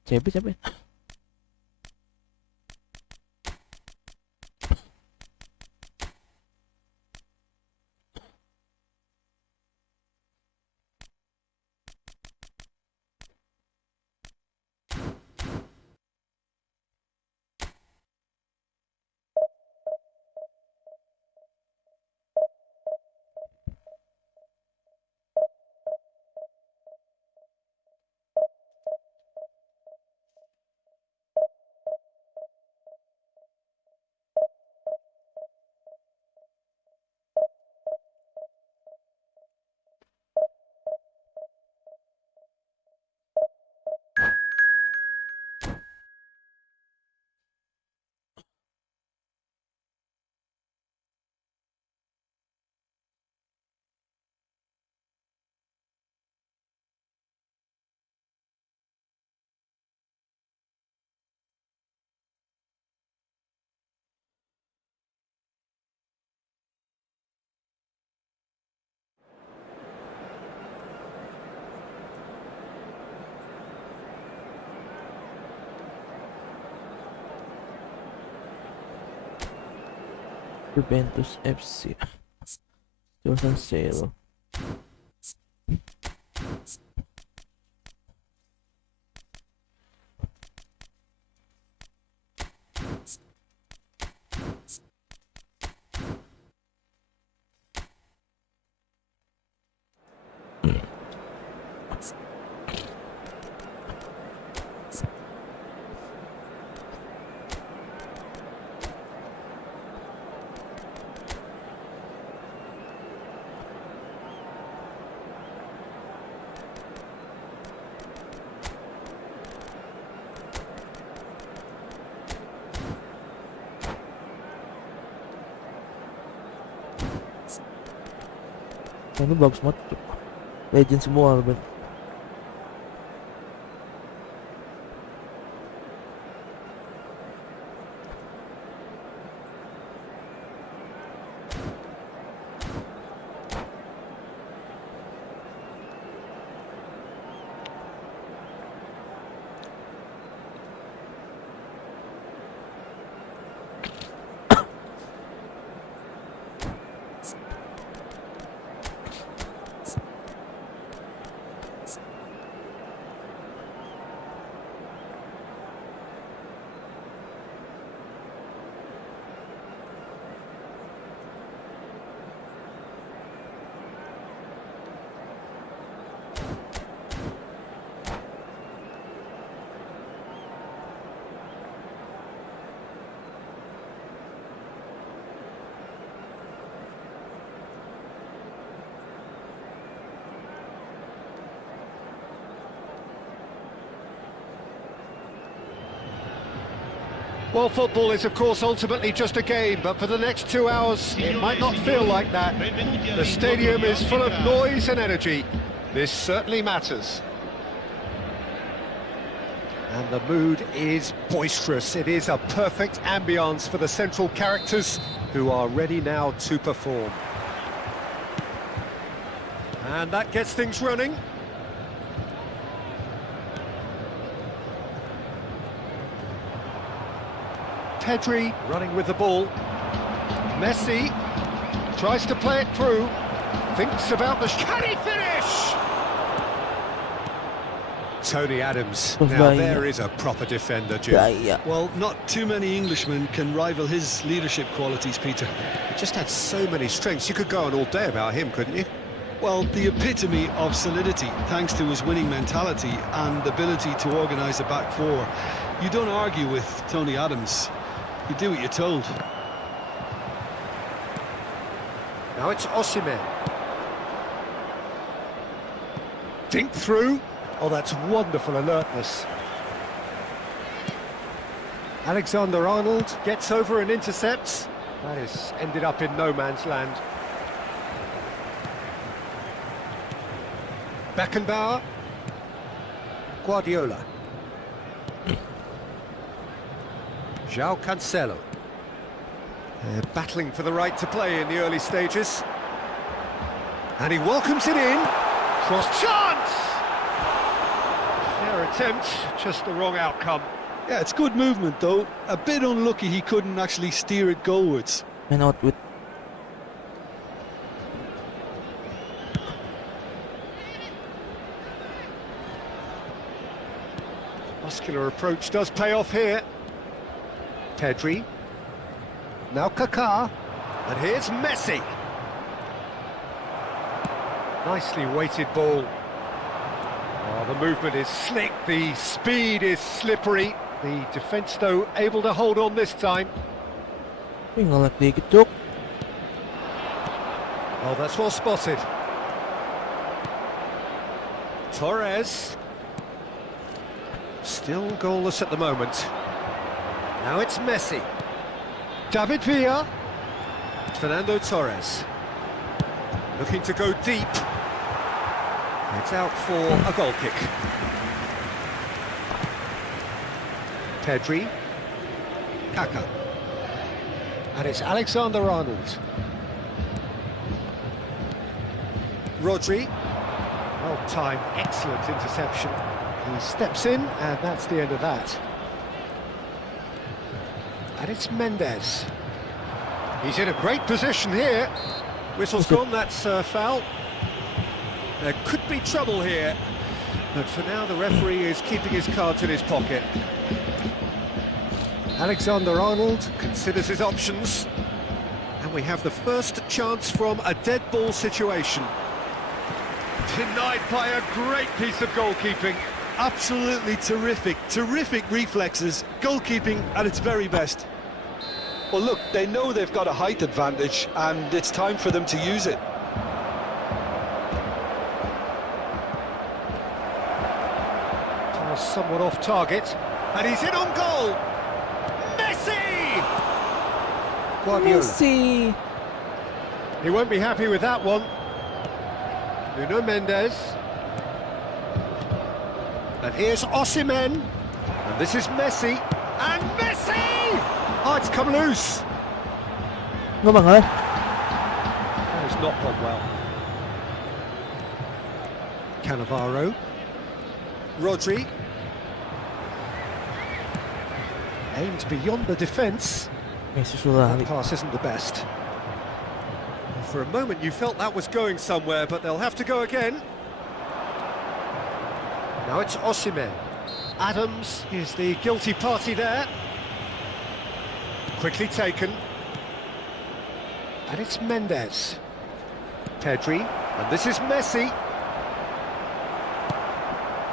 Siapa? Juventus FC 2-0. Ini bagus banget, legend semua Ben. Well, football is, of course, ultimately just a game, but for the next 2 hours, it might not feel like that. The stadium is full of noise and energy. This certainly matters. And the mood is boisterous. It is a perfect ambience for the central characters who are ready now to perform. And that gets things running. Pedri running with the ball. Messi tries to play it through. Thinks about the... Can he finish? Tony Adams. Now there is a proper defender, Jim. Yeah. Well, not too many Englishmen can rival his leadership qualities, Peter. He just had so many strengths. You could go on all day about him, couldn't you? Well, the epitome of solidity, thanks to his winning mentality and ability to organise a back four. You don't argue with Tony Adams. You do what you're told. Now it's Osimhen. Think through. Oh, that's wonderful alertness. Alexander-Arnold gets over and intercepts. That has ended up in no man's land. Beckenbauer. Guardiola. João Cancelo. They're battling for the right to play in the early stages. And he welcomes it in. Cross chance! Fair attempt, just the wrong outcome. Yeah, it's good movement, though. A bit unlucky he couldn't actually steer it goalwards. And out with Muscular approach does pay off here. Pedri. Now Kaká. And here's Messi. Nicely weighted ball. Oh, the movement is slick, the speed is slippery. The defence, though, able to hold on this time. tinggal dikit cuk. Oh, that's well spotted. Torres. Still goalless at the moment. Now it's Messi. David Villa. Fernando Torres. Looking to go deep. It's out for a goal kick. Pedri. Kaká. And it's Alexander-Arnold. Rodri. Well timed, excellent interception. He steps in, and that's the end of that. And it's Mendes. He's in a great position here. Whistle's gone, that's a foul. There could be trouble here, but for now the referee is keeping his cards in his pocket. Alexander-Arnold considers his options, and we have the first chance from a dead ball situation. Denied by a great piece of goalkeeping. Absolutely terrific reflexes, goalkeeping at its very best. Well, look, they know they've got a height advantage, and it's time for them to use it. Pass somewhat off target, and he's in on goal! Messi! Guardiola. Messi. He won't be happy with that one. Nuno Mendes. And here's Osimhen. And this is Messi. And Messi! Oh, it's come loose. Nggak banget. That has not gone well. Cannavaro. Rodri. Aimed beyond the defence. Messi sudah. That pass isn't the best. For a moment you felt that was going somewhere, but they'll have to go again. Now it's Osimhen. Adams is the guilty party there. Quickly taken. And it's Mendes. Pedri. And this is Messi.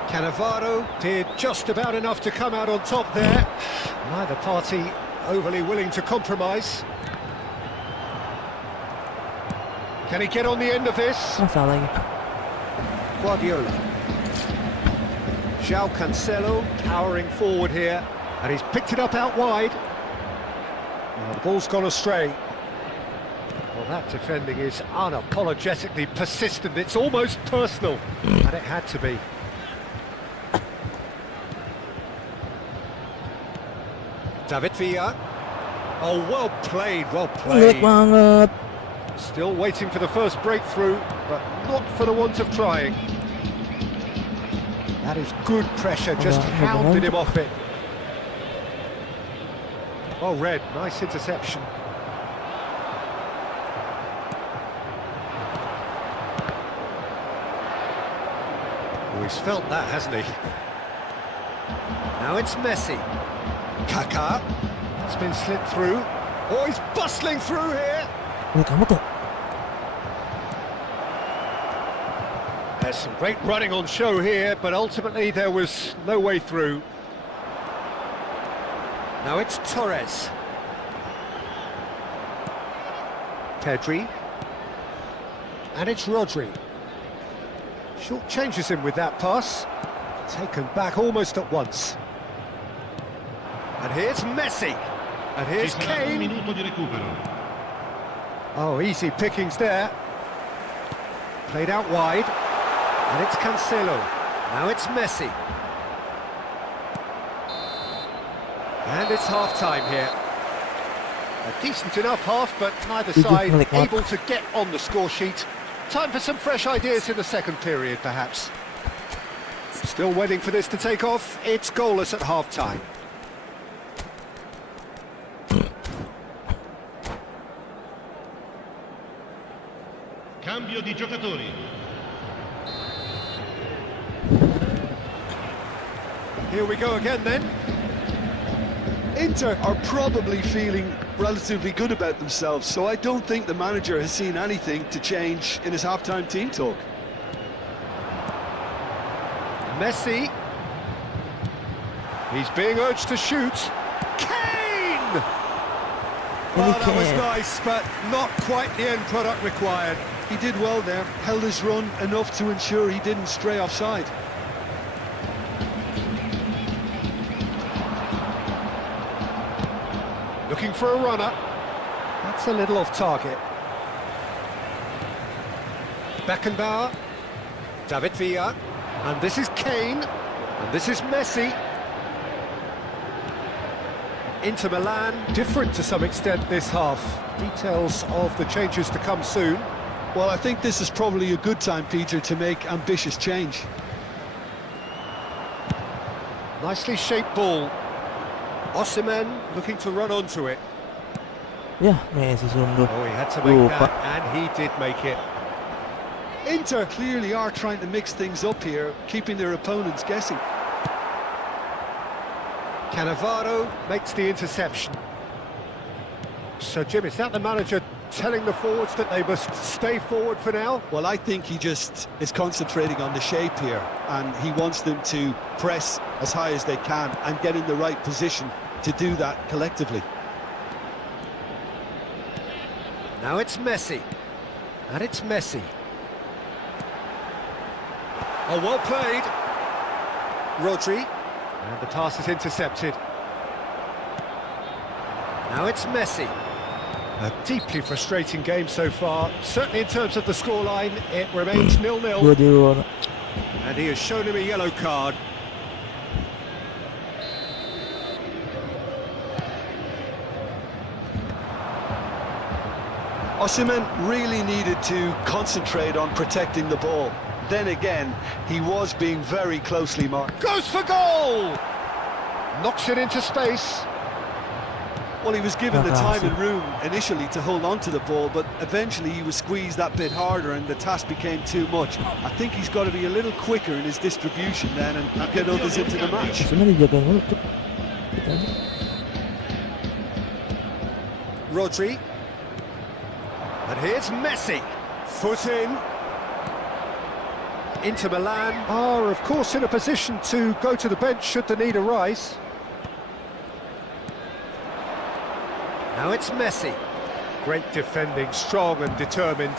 Cannavaro did just about enough to come out on top there. Neither party overly willing to compromise. Can he get on the end of this? Masalah lagi. Guardiola. João Cancelo powering forward here, and he's picked it up out wide. Well, the ball's gone astray. Well, that defending is unapologetically persistent. It's almost personal, and it had to be. David Villa. Oh, well played, well Jelek played. banget. Still waiting for the first breakthrough, but not for the want of trying. That is good pressure, just hounded him off it. Well read, nice interception. Oh, he's felt that, hasn't he? Now it's Messi. Kaká. It's been slipped through. Oh, he's bustling through here. Kamu tuh. There's some great running on show here, but ultimately there was no way through. Now it's Torres. Pedri. And it's Rodri. Short changes him with that pass. Taken back almost at once. And here's Messi. And here's Ci sarà un Kane. minuto di recupero. Oh, easy pickings there. Played out wide. And it's Cancelo. Now it's Messi. And it's half-time here. A decent enough half, but neither side able to get on the score sheet. Time for some fresh ideas in the second period, perhaps. Still waiting for this to take off. It's goalless at half-time. Cambio di giocatori. Here we go again then. Inter are probably feeling relatively good about themselves, so I don't think the manager has seen anything to change in his half-time team talk. Messi. He's being urged to shoot. Kane! Oh, that was nice, but not quite the end product required. He did well there, held his run enough to ensure he didn't stray offside. Looking for a runner. That's a little off target. Beckenbauer. David Villa. And this is Kane. And this is Messi. Inter Milan, different to some extent this half. Details of the changes to come soon. Well, I think this is probably a good time, Peter, to make ambitious change. Nicely shaped ball. Osimhen looking to run onto it. Ya, Messi sungguh. Oh, he had to make Lupa. that, and he did make it. Inter clearly are trying to mix things up here, keeping their opponents guessing. Cannavaro makes the interception. So, Jim, is that the manager telling the forwards that they must stay forward for now? Well, I think he just is concentrating on the shape here, and he wants them to press as high as they can and get in the right position to do that collectively. Now it's Messi. And it's Messi. Oh, well played. Rodri. And the pass is intercepted. Now it's Messi. A deeply frustrating game so far. Certainly in terms of the scoreline, it remains 0-0. Gua di luar. And he has shown him a yellow card. Osimhen really needed to concentrate on protecting the ball. Then again, he was being very closely marked. Goes for goal! Knocks it into space. Well, he was given the time Berdonasi. and room initially to hold on to the ball, but eventually he was squeezed that bit harder and the task became too much. I think he's got to be a little quicker in his distribution then and get others into the match. Sebenarnya dijagain mulu tuh. Rodri. And here's Messi. Foot in. Inter Milan are, of course, in a position to go to the bench should the need arise. Now it's Messi. Great defending, strong and determined.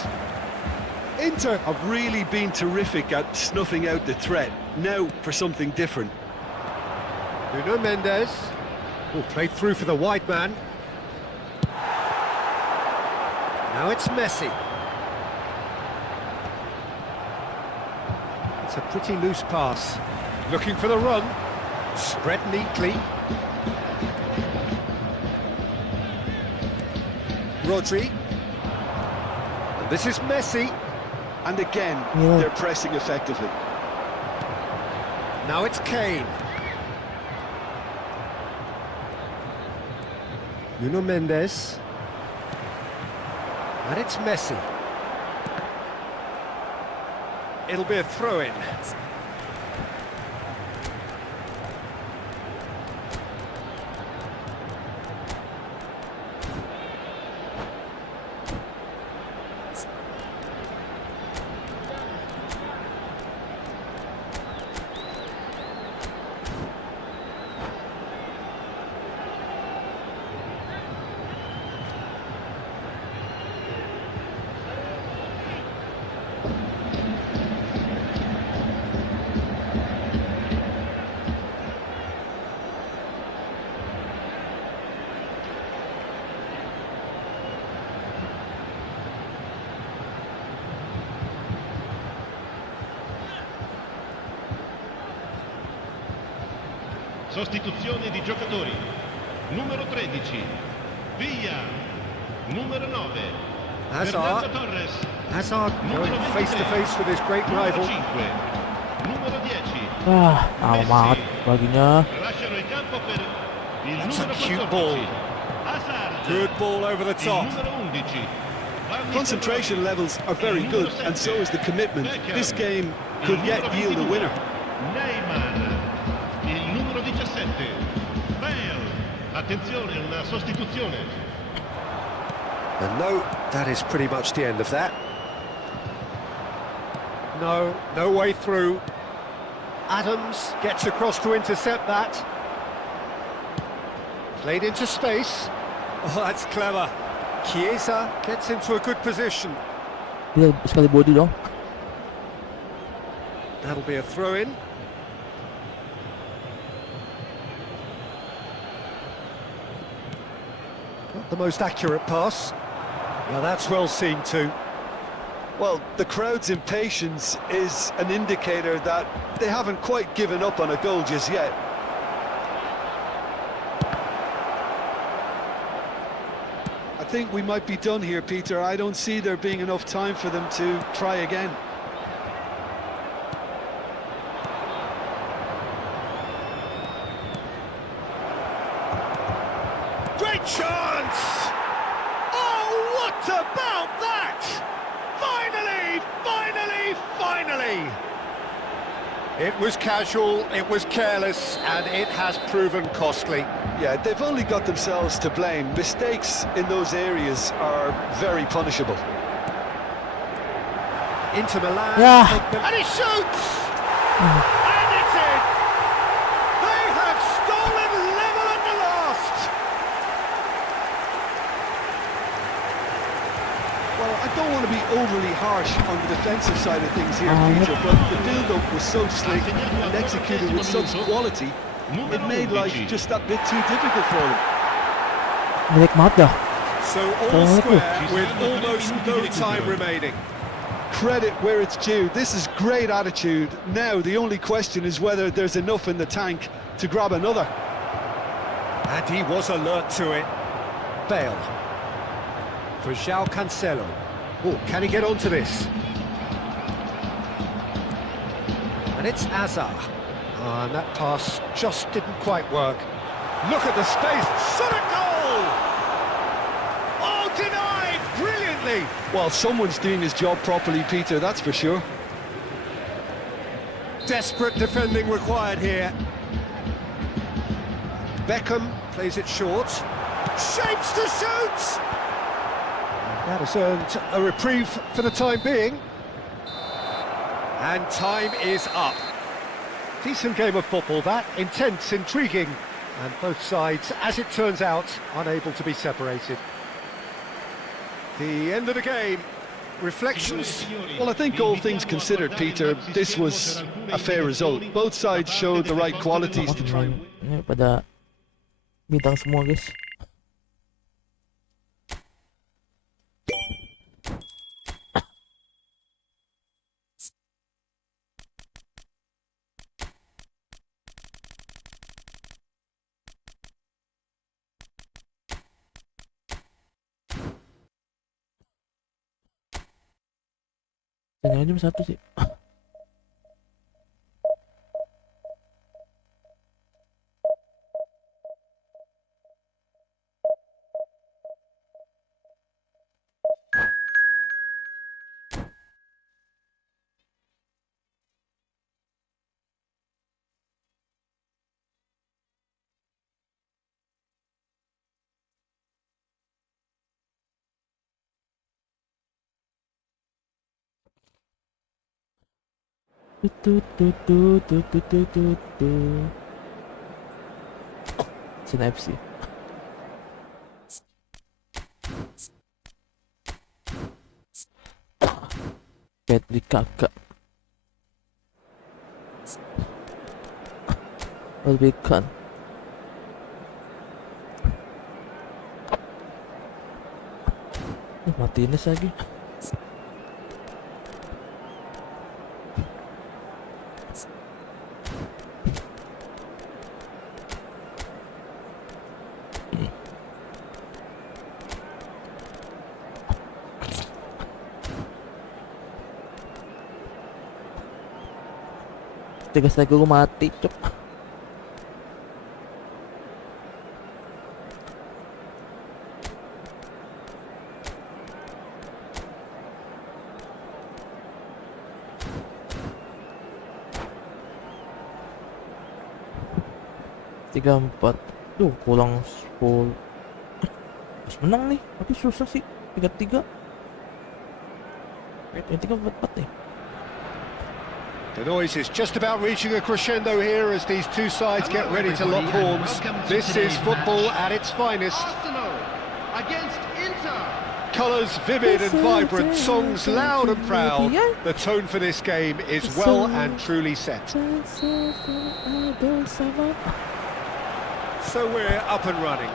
Inter have really been terrific at snuffing out the threat. Now for something different. Nuno Mendes. Oh, played through for the wide man. Now it's Messi. It's a pretty loose pass. Looking for the run. Spread neatly. Rodri. And this is Messi. And again, Yeah. they're pressing effectively. Now it's Kane. Nuno Mendes. And it's Messi. It'll be a throw-in. Sostituzione di giocatori. Numero 13, Villa. Numero 9, Fernando Hazard. Torres. Hazard going face to face with his great Numero rival. 5, numero 10. Amat baginya. Lasciano il campo per il That's a numero cute 14. ball. Hazard. Good ball over the Il top. numero 11. Concentration levels are very good, and so is the commitment. This game could yet yield a winner. Neymar. Il numero 17. Bale. Attenzione, una sostituzione. And no, that is pretty much the end of that. No way through. Adams gets across to intercept that. Played into space. Oh, that's clever. Chiesa gets into a good position. Dia sekali body dong. That'll be a throw-in. Not the most accurate pass. Well, that's well seen too. Well, the crowd's impatience is an indicator that they haven't quite given up on a goal just yet. I think we might be done here, Peter. I don't see there being enough time for them to try again. Great chance! Oh, what about that? Finally! It was casual, it was careless, and it has proven costly. Yeah, they've only got themselves to blame. Mistakes in those areas are very punishable. Inter Milan, Yeah. and he shoots! And it's in! They have stolen level at the last! Well, I don't want to be overly harsh on the defensive side of things here, Peter, but the build-up was so slick and executed with such quality, it made life just that bit too difficult for them. Jelek banget dah. So all square with almost no time remaining. Credit where it's due. This is great attitude. Now the only question is whether there's enough in the tank to grab another. And he was alert to it. Bale. For João Cancelo. Oh, can he get onto this? And it's Hazard. And that pass just didn't quite work. Look at the space. Shot a goal! Oh, denied brilliantly. Well, someone's doing his job properly, Peter, that's for sure. Desperate defending required here. Beckham plays it short. Shapes to shoot! That has earned a reprieve for the time being. And time is up. Decent game of football, that. Intense, intriguing. And both sides, as it turns out, unable to be separated. The end of the game. Reflections? Well, I think all things considered, Peter, this was a fair result. Both sides showed the right qualities to try and win. Ini pada bintang semua, guys. Jangan cuma satu sih. Sina FC. Kakak. Didikan. Martinez lagi. Tigas lagi gue mati, cok. Tiga empat. Duh, kurang 10. Pas menang nih, tapi susah sih. 3-3. 3-4 nih. The noise is just about reaching a crescendo here as these two sides get ready to lock horns. This is football at its finest. Arsenal against Inter. Colours vivid and vibrant, songs loud and proud. The tone for this game is well and truly set. So we're up and running.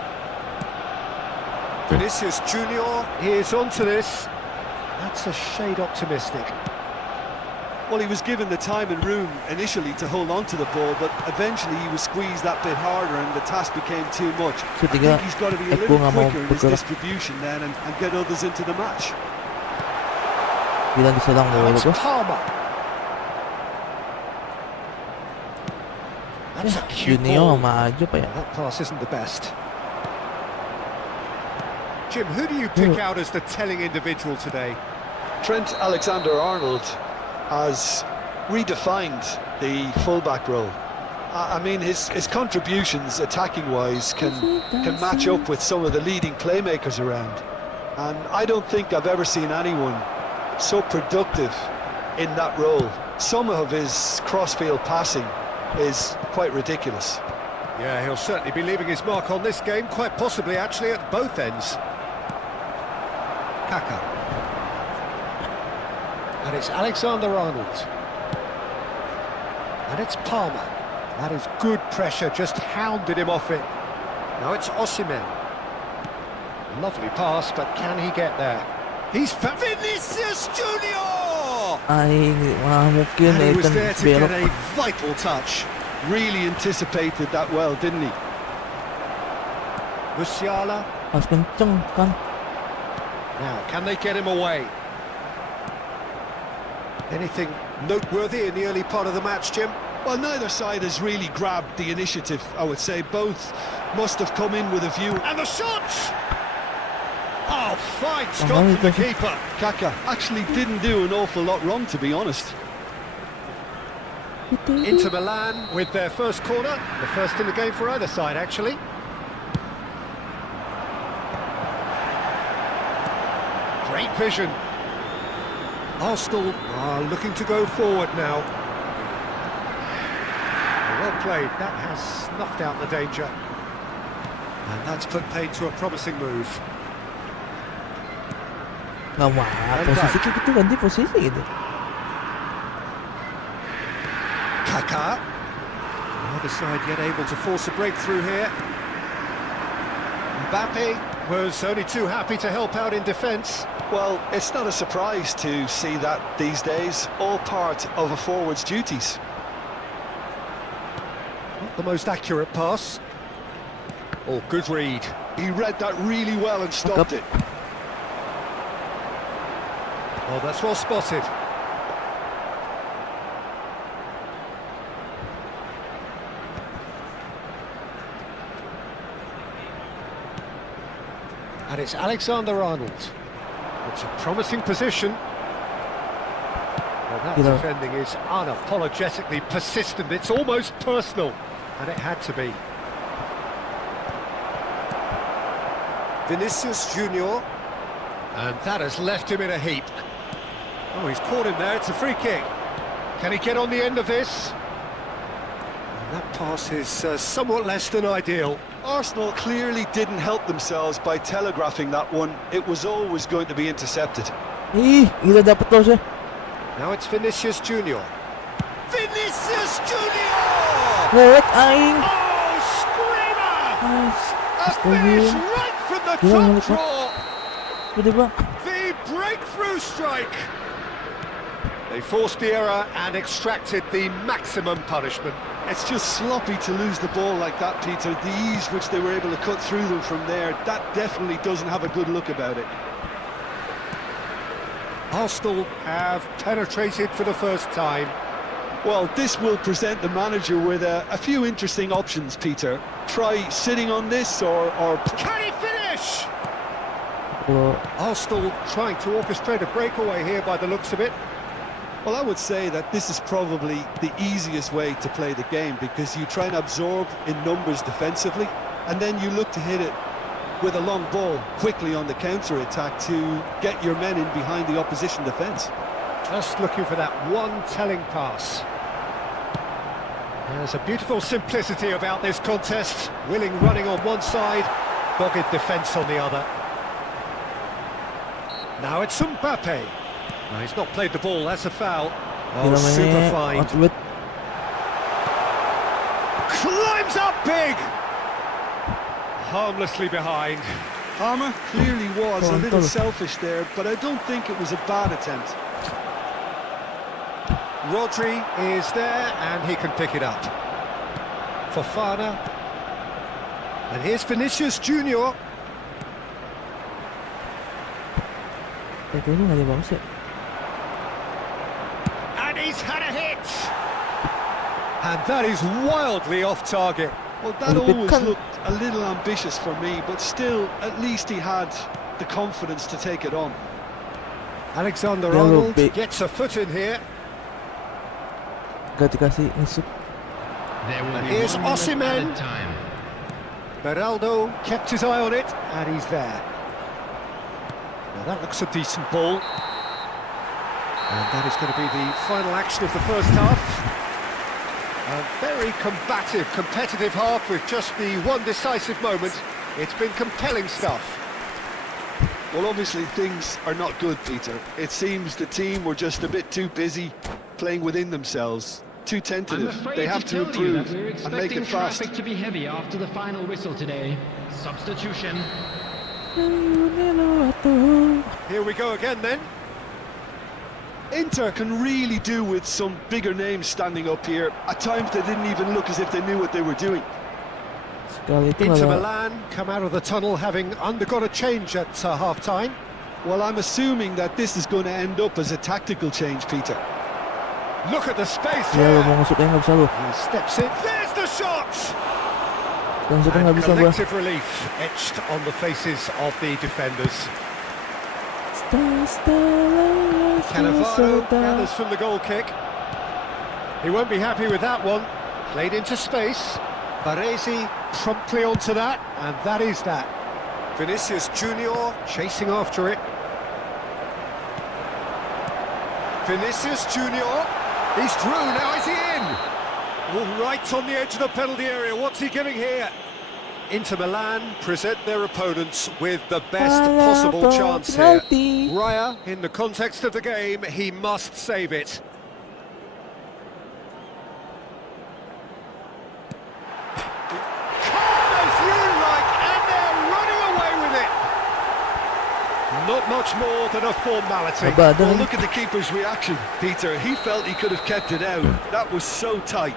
Vinicius Junior, he is onto this. That's a shade optimistic. Well, he was given the time and room initially to hold on to the ball, but eventually he was squeezed that bit harder and the task became too much. I think he's got to be a little quicker in his distribution then and get others into the match. It's Palmer. That's a cute ball. That pass isn't the best. Jim, who do you pick out as the telling individual today? Trent Alexander-Arnold has redefined the fullback role. I mean, his contributions attacking-wise can match up with some of the leading playmakers around. And I don't think I've ever seen anyone so productive in that role. Some of his cross-field passing is quite ridiculous. Yeah, he'll certainly be leaving his mark on this game, quite possibly actually at both ends. Kaka. And it's Alexander-Arnold. And it's Palmer. That is good pressure, just hounded him off it. Now it's Osimhen. Lovely pass, but can he get there? He's Vinicius Junior! Ay, mungkin And he was there to get a vital touch. Really anticipated that well, didn't he? Musiala. Pas kenceng kan. Now, can they get him away? Anything noteworthy in the early part of the match, Jim? Well, neither side has really grabbed the initiative, I would say. Both must have come in with a view. And the shots! Oh, fine stop from the keeper. Kaka actually didn't do an awful lot wrong, to be honest. Inter Milan with their first corner. The first in the game for either side, actually. Great vision. Arsenal are looking to go forward now. Well played, that has snuffed out the danger. And that's put paid to a promising move. Posisi gitu ganti posisi gitu. Kaka. The other side yet able to force a breakthrough here. Mbappe was only too happy to help out in defence. Well, it's not a surprise to see that these days, all part of a forward's duties. Not the most accurate pass. Oh, good read. He read that really well and stopped it. Oh, that's well spotted. And it's Alexander-Arnold. It's a promising position. Well, that defending is unapologetically persistent. It's almost personal, and it had to be. Vinicius Junior, and that has left him in a heap. Oh, he's caught him there. It's a free kick. Can he get on the end of this? And that pass is somewhat less than ideal. Arsenal clearly didn't help themselves by telegraphing that one. It was always going to be intercepted. Gila dapat daw siya. Now it's Vinicius Junior. Vinicius Junior! Lewat aing. Oh, screamer! A Gusto finish yun. right from the Yun, top yun. draw. Pwede ba? The breakthrough strike. They forced the error and extracted the maximum punishment. It's just sloppy to lose the ball like that, Peter. The ease which they were able to cut through them from there, that definitely doesn't have a good look about it. Arsenal have penetrated for the first time. Well, this will present the manager with a few interesting options, Peter. Try sitting on this or... Can he finish? Kalau Arsenal trying to orchestrate a breakaway here by the looks of it. Well, I would say that this is probably the easiest way to play the game, because you try and absorb in numbers defensively, and then you look to hit it with a long ball quickly on the counter-attack to get your men in behind the opposition defence. Just looking for that one telling pass. There's a beautiful simplicity about this contest. Willing running on one side, dogged defence on the other. Now it's Mbappe. No, he's not played the ball, that's a foul. Oh, super fine. outlet. Climbs up big! Harmlessly behind. Harmer clearly was a Go on, little go. selfish there, but I don't think it was a bad attempt. Rodri is there and he can pick it up. Fofana. And here's Vinicius Junior. Itu ini nggak ada bounce ya. And he's had a hit! And that is wildly off target. Well, that Well, it always can- looked a little ambitious for me, but still, at least he had the confidence to take it on. Alexander Yeah, Arnold big. gets a foot in here. Gak dikasih nusuk. There will And be here's 1 minute Osimhen. added time. Ronaldo kept his eye on it, and he's there. Now that looks a decent ball. And that is going to be the final action of the first half. A very combative, competitive half with just the one decisive moment. It's been compelling stuff. Well, obviously things are not good, Peter. It seems the team were just a bit too busy playing within themselves, too I'm tentative. afraid They have to tell you that improve we're and make expecting it fast. traffic to be heavy after the final whistle today. Substitution. Here we go again then. Inter can really do with some bigger names standing up here. At times they didn't even look as if they knew what they were doing. Sekali itu Inter kalau Milan come out of the tunnel having undergone a change at half-time. Well, I'm assuming that this is going to end up as a tactical change, Peter. Look at the space dia here. mau ngusuknya nggak bisa lu. He steps in. There's the shot! Dan ngusuknya nggak And bisa gua. collective relief etched on the faces of the defenders. Cannavaro gathers from the goal kick. He won't be happy with that one. Played into space. Baresi promptly onto that, and that is that. Vinicius Junior chasing after it. Vinicius Junior, he's through, now is he in? All right on the edge of the penalty area, what's he giving here? Inter Milan present their opponents with the best possible chance here. Raya, in the context of the game, he must save it. Calm as you like, and they're running away with it. Not much more than a formality. Aba, Well, dan look at the keeper's reaction, Peter. He felt he could have kept it out. That was so tight.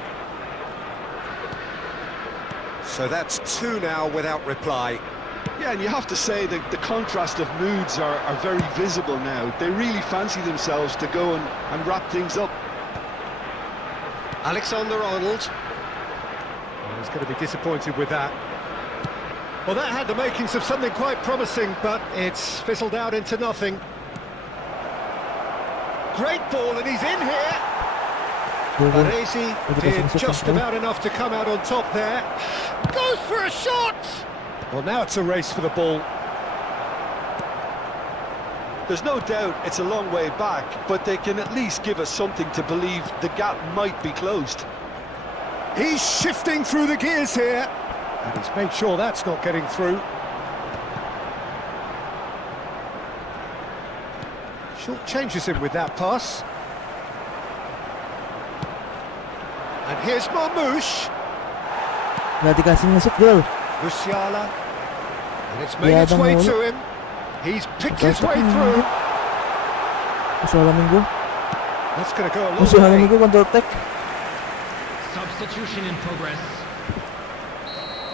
So that's two now without reply. Yeah, and you have to say that the contrast of moods are very visible now. They really fancy themselves to go and wrap things up. Alexander Arnold. Well, he's going to be disappointed with that. Well, that had the makings of something quite promising, but it's fizzled out into nothing. Great ball, and he's in here. Baresi did just about enough to come out on top there. Goes for a shot! Well, now it's a race for the ball. There's no doubt it's a long way back, but they can at least give us something to believe the gap might be closed. He's shifting through the gears here, and he's made sure that's not getting through. Short changes him with that pass. And here's Marmoush. Nggak dikasih ngesut gol. Musiala. And it's made its way to him. He's picked his way through. Musuh halaman gue. That's going to go a long Musuh halaman way. gue counter attack. Substitution in progress.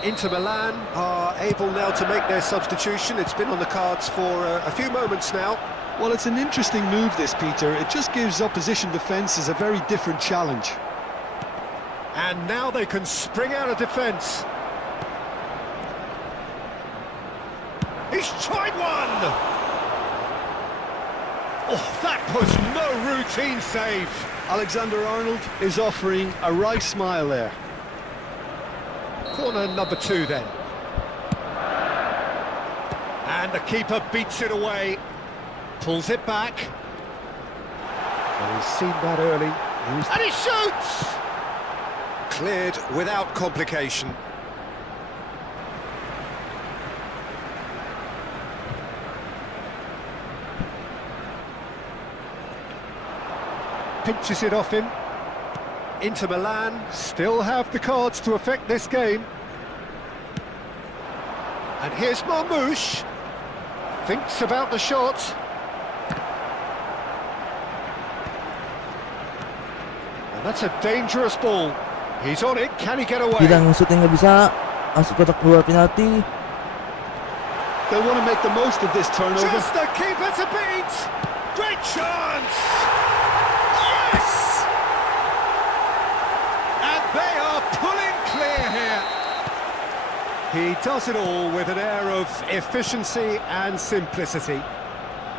Inter Milan are able now to make their substitution. It's been on the cards for a few moments now. Well, it's an interesting move, this, Peter. It just gives opposition defences a very different challenge. And now they can spring out of defence. He's tried one! Oh, that was no routine save. Alexander-Arnold is offering a wry smile there. Corner number 2 then. And the keeper beats it away. Pulls it back. Well, he's seen that early. And he shoots! Cleared without complication. Pinches it off him. Inter Milan still have the cards to affect this game. And here's Marmoush. Thinks about the shot. And that's a dangerous ball. He's on it, can he get away? Bilang shooting nggak bisa, masuk kotak bola penalti. They'll want to make the most of this turnover. Just the keeper to beat! Great chance! Yes! And they are pulling clear here. He does it all with an air of efficiency and simplicity.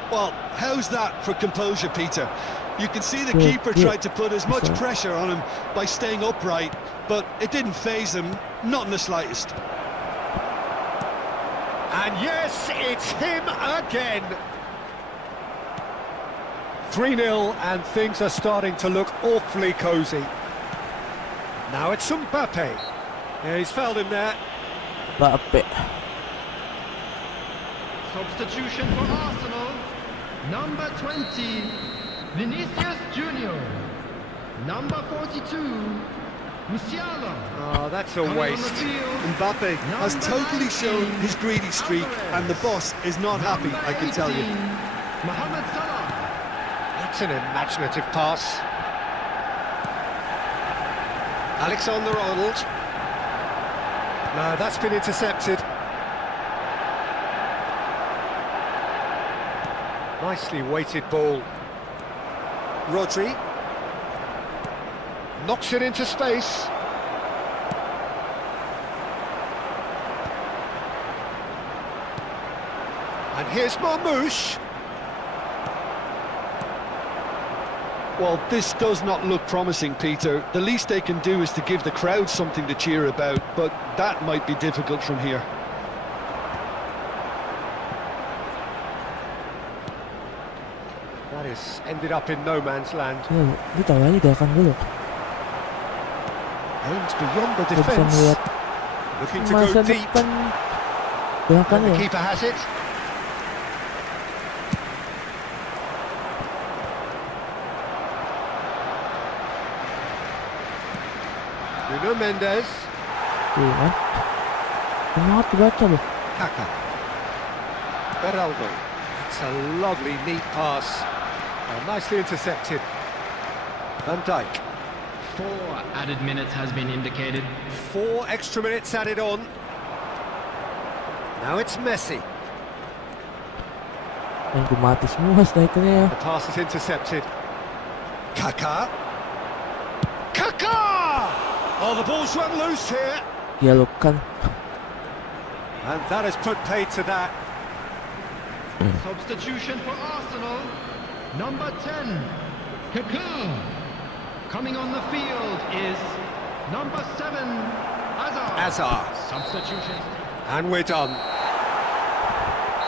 Well, how's that for composure, Peter? You can see the keeper tried to put as much pressure on him by staying upright, but it didn't faze him, not in the slightest. And yes, it's him again. 3-0, and things are starting to look awfully cosy. Now it's Mbappe. Yeah, he's fouled him there. Bape. Substitution for Arsenal. Number 20, Vinicius Junior. Number 42, Musiala. Oh, that's a Coming on the waste. field, Mbappe has totally shown his greedy streak, and the boss is not happy, I can tell you. Mohamed Salah. That's an imaginative pass. Alexander-Arnold. No, that's been intercepted. Nicely weighted ball. Rodri. Knocks it into space. And here's Marmoush. Well, this does not look promising, Peter. The least they can do is to give the crowd something to cheer about, but that might be difficult from here. That has ended up in no man's land. Dia tahu aja gak akan gol. Aims beyond the Gak bisa defence. ngeliat Looking to go masa deep. depan belakang And the ya. keeper has it. Nuno Mendes. Tuh kan. Kenapa dibaca loh. Kaka. Ronaldo. It's a lovely, neat pass. Nicely intercepted. Van Dijk. 4 added minutes has been indicated. 4 extra minutes added on. Now it's Messi. Yang gue mati semua strikernya ya. The pass is intercepted. Kaka. Kaka! Oh, the ball's run loose here. Dialogkan. And that has put paid to that. Substitution for Arsenal. Number 10, Jika. Coming on the field is number 7, Hazard. Hazard. Substitution. And we're done.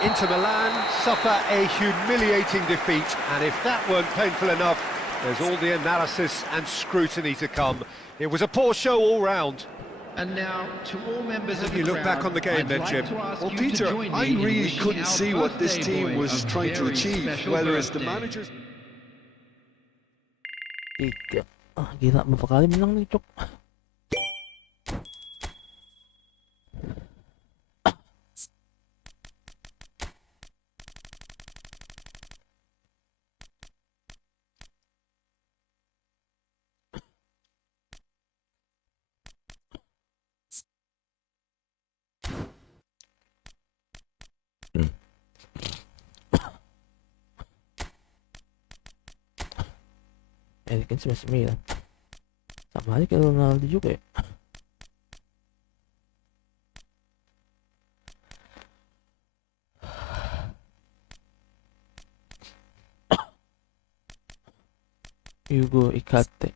Inter Milan suffer a humiliating defeat, and if that weren't painful enough, there's all the analysis and scrutiny to come. It was a poor show all round. And now, to all members of the You look crowd, back on the game I'd then, like Jim. to ask Well, you Peter, to join me I in really wishing couldn't our see what this birthday team boy was a trying to very achieve, special whether it's the birthday. managers. Jika. Gila, berapa kali menang nih, Cok? Kan 99. Sama aja kayak Ronaldo juga ya. Hugo Ikate.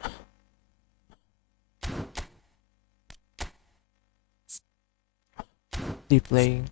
Deep playing.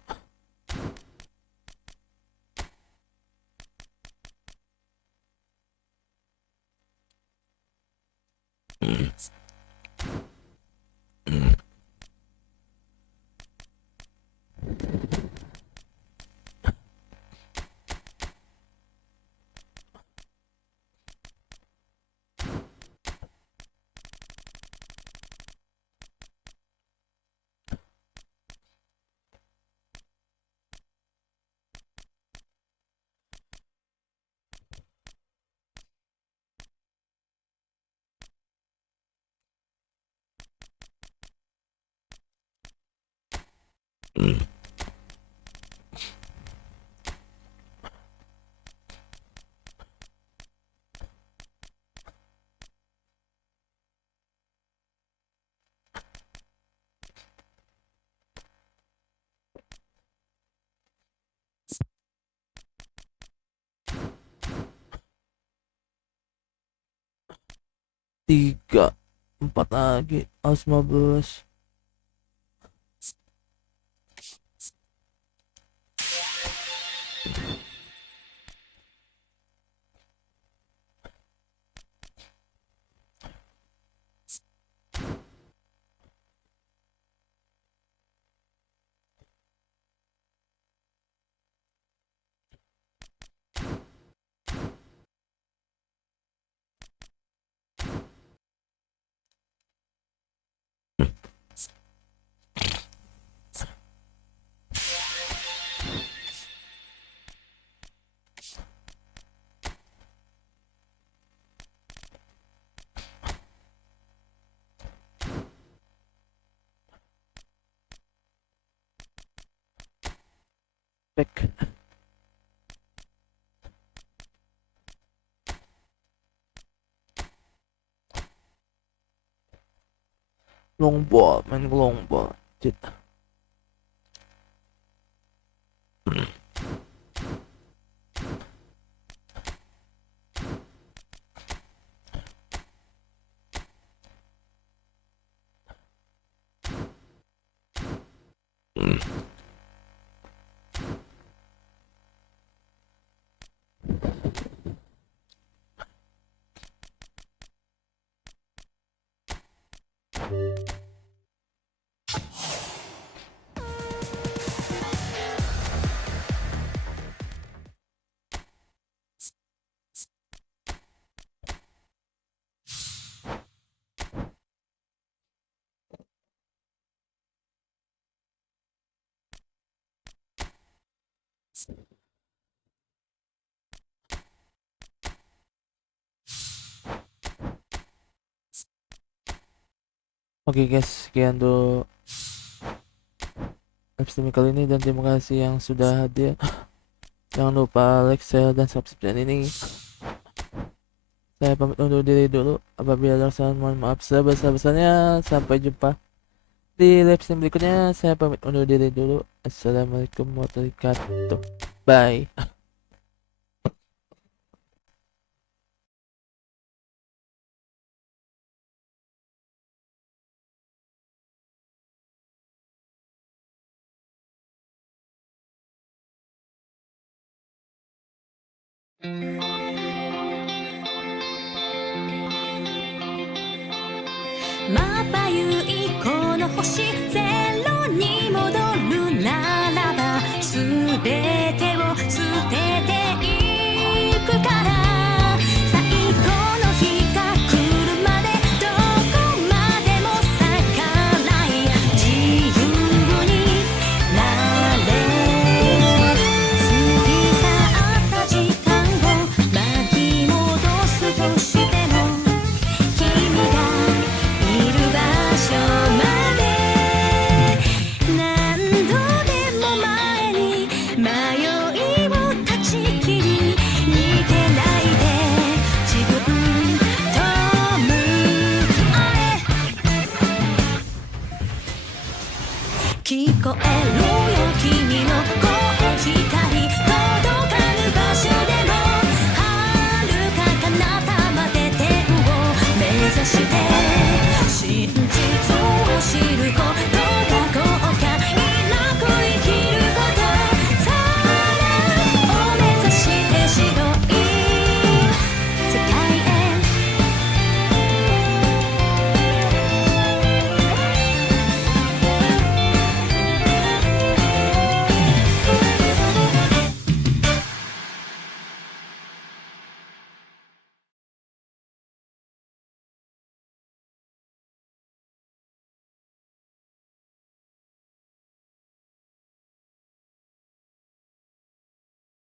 Tiga, empat lagi, harus 15. Spek. Long ball, main long ball. Jit. Oke guys, sekian dulu live streaming kali ini dan terima kasih yang sudah hadir. Jangan lupa like, share, dan subscribe channel ini. Saya pamit undur diri dulu. Apabila ada kesalahan, mohon maaf sebesar-besarnya. Sampai jumpa di live stream berikutnya. Saya pamit undur diri dulu. Assalamualaikum warahmatullahi wabarakatuh. Bye. まばゆいこの星ゼロに戻るならば全てを捨てていくから最後の日が来るまでどこまでも逆らい自由になれ過ぎ去った時間を巻き戻すとしても君がいる場所まで何度でも前に迷いを断ち切り逃げないで自分と向き合え聞こえる